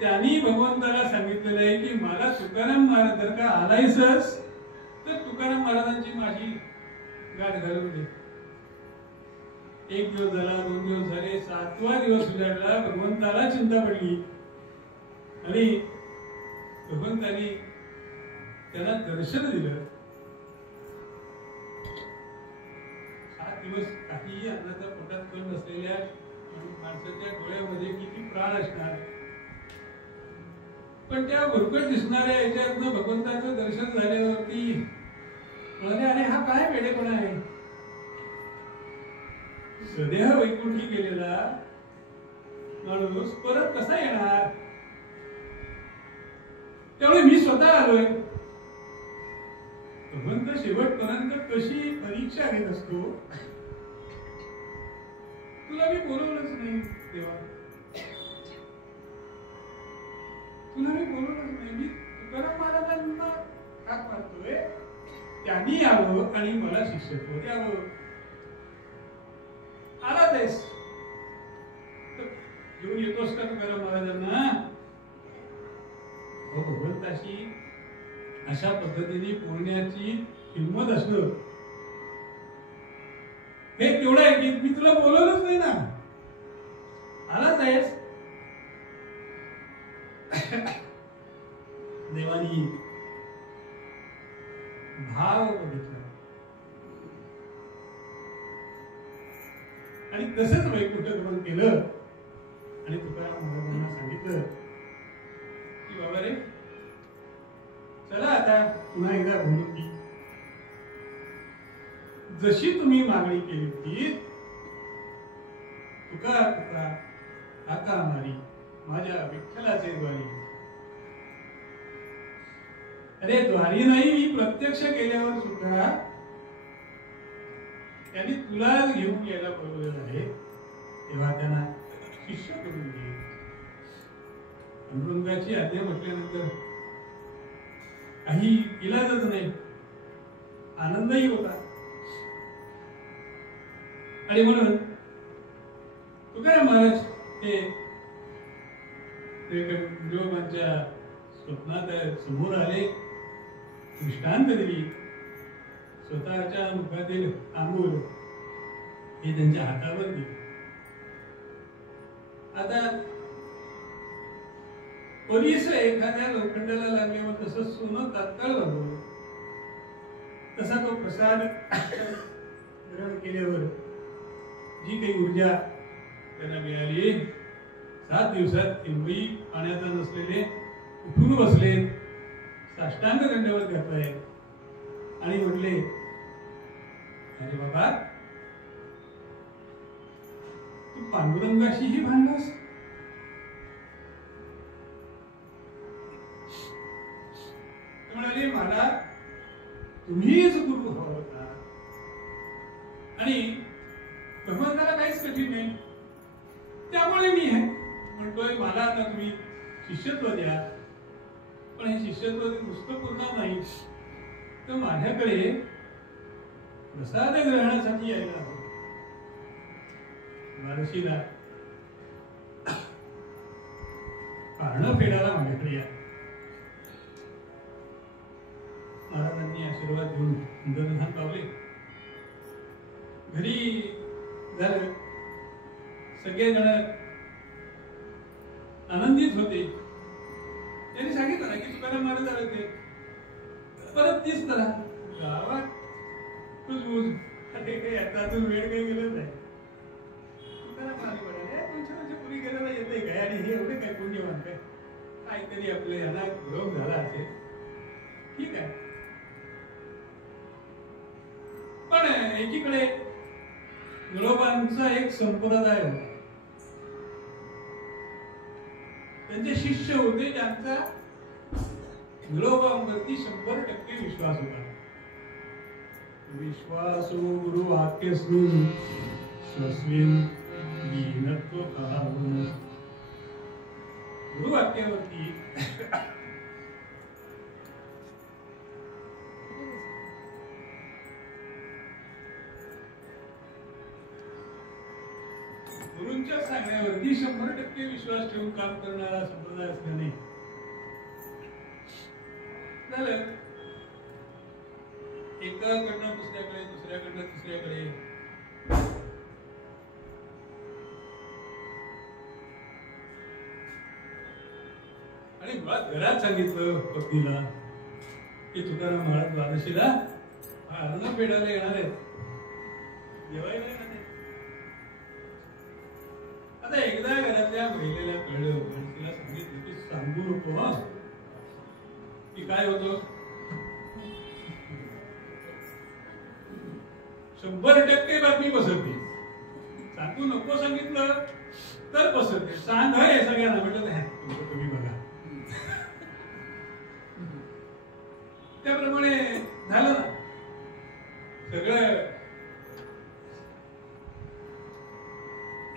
त्यांनी भगवंताला सांगितलेलं आहे की मला तुकाराम महाराज जर का आलायसच तर तुकाराम महाराजांची माझी गाठ घालून दे. एक दिवस झाला, 2 दिवस झाले, 7वा दिवस उजाडला. भगवंताला चिंता पडली आणि भगवंतानी त्यांना दर्शन दिलं. 7 दिवस काही अन्नाचा पोटात कण नसलेल्या माणसाच्या डोळ्यामध्ये किती प्राण असणार, पण त्या भुरकट दिसणाऱ्या याच्यातनं भगवंताचं दर्शन झाल्यावरती म्हणाले अरे हा काय वेडेपणा आहे. सदेह वैकुंठी गेलेला माणूस परत कसा येणार. त्यामुळे मी स्वतः आलोय. भगवंत शेवटपर्यंत कशी परीक्षा घेत असतो. तुला मी बोलवलंच नाही देवा, तुला मी बोलवलंच नाही. मी तुकाराम महाराजांना हाक मारतोय, त्यांनी यावं आणि मला शिष्यत्व द्यावं. आला तेस घेऊन येतोस का तुकाराम महाराजांना. भगवंताशी अशा पद्धतीने बोलण्याची हिंमत असणं हे तेवढं आहे की मी तुला बोलवलंच नाही ना, आलाच आहेस. देवानी भाव बघितला आणि तसंच वैकुंठ गमन केलं आणि तुकाराम महाराजांना सांगितलं की बाबा रे चला आता पुन्हा एकदा बोलू की जशी तुम्ही मागणी केली होती तुका तुका आका मारी माझ्या विठ्ठलाचे द्वारी. अरे द्वारी नाही, मी प्रत्यक्ष केल्यावर सुद्धा त्यांनी तुला घेऊन यायला बोलवलेलं आहे. तेव्हा त्यांना शिष्य करून घे. पांडुरंगाची आज्ञा म्हटल्यानंतर काही इलाजच नाही, आनंदही होता. आणि म्हणून तुकाराम महाराज हे विठोबांच्या स्वप्नात समोर आले, दृष्टांत दिली. स्वतःच्या मुखातील आंघोळ हे त्यांच्या हातावर दिले. आता पोलीस एखाद्या लोखंडाला लागल्यावर तसं सोनं तात्काळ लागलं, तसा तो प्रसाद ग्रहण केल्यावर जी काही ऊर्जा त्यांना मिळाली, 7 दिवसात तेवढी पाण्याचा नसलेले उठून बसले, साष्टांग दंडवत घातलाय आणि म्हटले अरे बाबा तू पांडुरंगाशीही भांडलास. म्हणाले मला तुम्हीच गुरु हवा होता आणि भगवंताला काहीच कठीण नाही, त्यामुळे मी म्हणतोय मला आता तुम्ही शिष्यत्व द्या. पण हे शिष्यत्व नुसतं पूर्ण नाही तर माझ्याकडे प्रसाद ग्रहणासाठी यायला हवं. बारशीला पारणं फेडायला माझ्याकडे या. महाराजांनी आशीर्वाद देऊन इंद्रधान पावले. घरी झालं, सगळेजण आनंदित होते. त्यांनी सांगितलं ना की तुकाराम महाराज आले ते परत तीच तरह गावात कुजबुज त्यातून वेळ काही गेलं नाही. तुकाराम महाराज म्हणाले 200 वर्षापूर्वी गेलेला येते काय आणि हे एवढे काय पुण्यवान काय, काहीतरी आपले यांना रोग झाला असेल, ठीक आहे. पण एकीकडे विठोबांचा एक संप्रदाय होता, त्यांचे शिष्य होते ज्यांचा विठोबांवरती 100% विश्वास होता. विश्वासो गुरु वाक्यस्मिन् स्वस्मिन् दीनत्व भाव. गुरुवाक्यावरती गुरूंच्या सांगण्यावरती 100% विश्वास ठेवून काम करणारा संप्रदाय असल्याने झालं एकाकडनं दुसऱ्याकडे, दुसऱ्याकडनं तिसऱ्याकडे. आणि मुळात घरात सांगितलं पत्नीला की तुकाराम महाराज द्वादशीला अन्न पेढायला येणार आहेत, जेवायला येणार आहेत. आता एकदा घरातल्या महिलेला कळलं पण तिला सांगितलं की सांगू नको हा, की काय होतं 100% बातमी पसरते. सांगू नको सांगितलं तर पसरते, सांग हे सगळ्यांना म्हटलं तुम्ही बघा. त्याप्रमाणे झालं ना सगळं.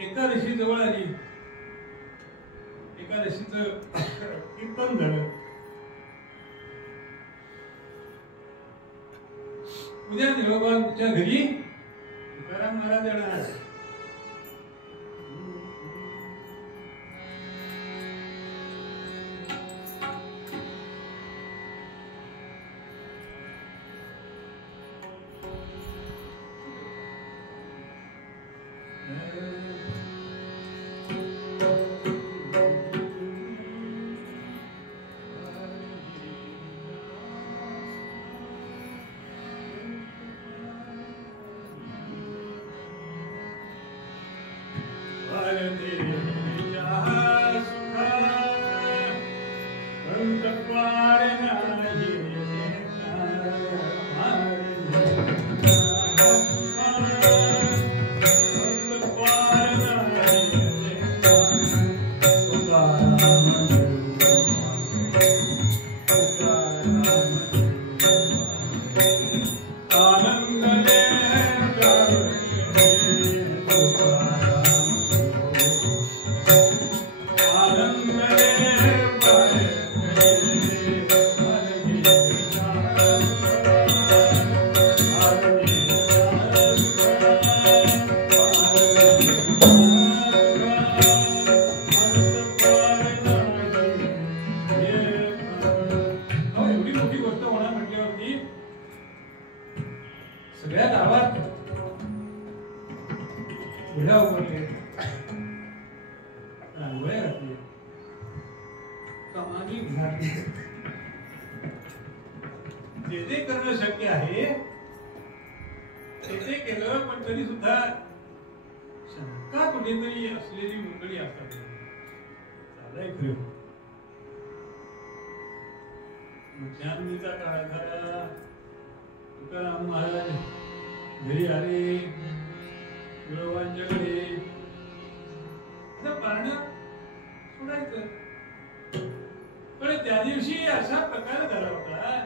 एकादशी जवळ आली, एकादशीचं कीर्तन झालं. उद्या निळोबाच्या घरी तुकाराम महाराज येणार. सगळ्या गावात घोड्या उभारले, रांगोळ्या घातली, कमानी घातली. जे जे करणं शक्य आहे ते ते केलं, पण तरी सुद्धा शंका कुठेतरी असलेली मंडळी असतात. चालय खरं. मध्यान्नीचा काळ झाला, तुकाराम महाराज घरी आले, विठोबांच्याकडे. पारणं सोडायचं, पण त्या दिवशी असा प्रकार झाला होता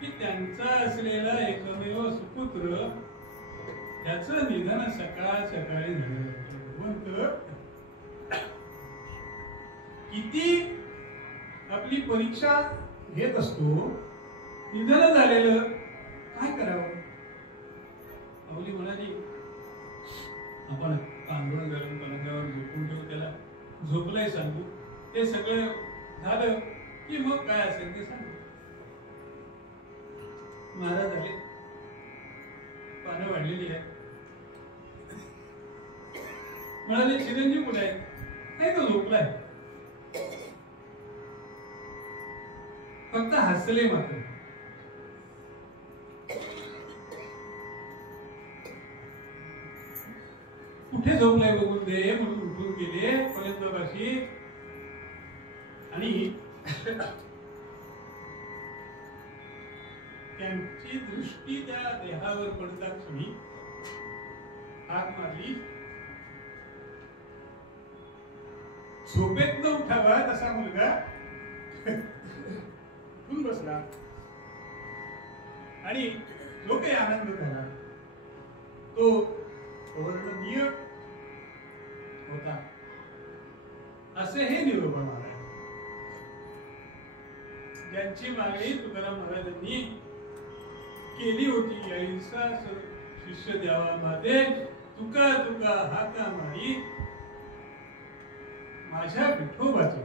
की त्यांचा असलेला एकमेव सुपुत्र त्याचं निधन सकाळ सकाळी झालं. किती आपली परीक्षा घेत असतो, निधन झालेलं काय करावं. माऊली म्हणाली आपण पांघरुण घालून पलंगावर झोपून ठेवू, त्याला झोपलंय सांगू, ते सगळं झालं की मग काय असेल ते सांगू. महाराज आले, पानं वाढलेली आहे. म्हणाले चिरंजीव कुठे आहे? नाही, तो झोपलाय. फक्त हसले मात्र. कुठे झोपलाय बघून दे म्हणून उठून गेले पर्यंतपाशी. आणि त्यांची त्याची दृष्टी त्या देहावर पडतात क्षणी हाक मारली, झोपेत न उठावा तसा मुलगा उठून बसला आणि जो काही आनंद झाला तो अवर्णनीय होता, असे हे निरोपा महाराज. ज्यांची मागणी तुकाराम महाराजांनी केली होती, ऐसा शिष्य द्यावा माते तुका तुका हाका मारी माझ्या विठोबाचे.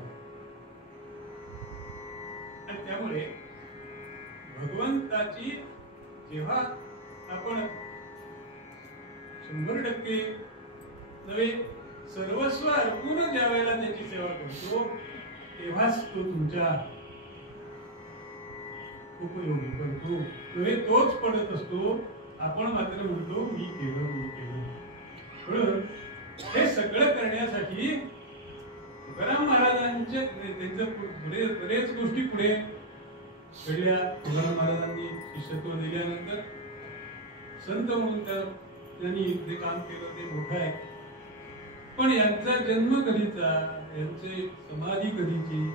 आणि त्यामुळे भगवंताची जेव्हा आपण 100% नव्हे सर्वस्व अर्पून ज्या वेळेला त्याची सेवा करतो तेव्हाच तो तुमच्या उपयोगी पडतो. नव्हे तोच पडत असतो, आपण मात्र म्हणतो मी केलं मी केलं. म्हणून हे सगळं करण्यासाठी तुकाराम महाराजांच्या त्यांचं बरेच गोष्टी पुढे घडल्या. तुकाराम महाराजांनी शिष्यत्व दिल्यानंतर संत म्हणून त्यांनी जे काम केलं ते मोठं आहे. पण यांचा जन्म कधीचा, यांचे समाधी कधीची,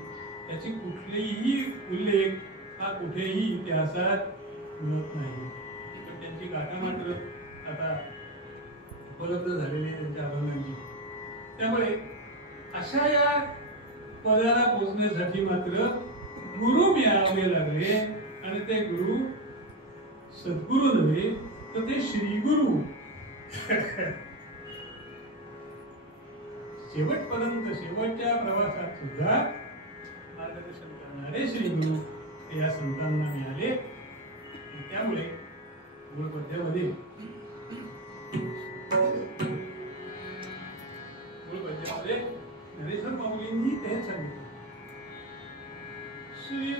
याची कुठलीही उल्लेख हा कुठेही इतिहासात मिळत नाही. पण त्यांची गाथा मात्र आता उपलब्ध झालेली त्यांच्या अभंगांची. त्यामुळे अशा या पदाला पोचण्यासाठी मात्र गुरु मिळावे लागले. आणि ते गुरु सद्गुरु नव्हे तर ते श्रीगुरु. शेवटपर्यंत शेवटच्या प्रवासात सुद्धा मार्गदर्शन करणारे श्रीगुरु या संतांना मिळाले. त्यामुळे मूळ पद्यामध्ये नरेंद्र माऊलींनी ते सांगितलं. श्री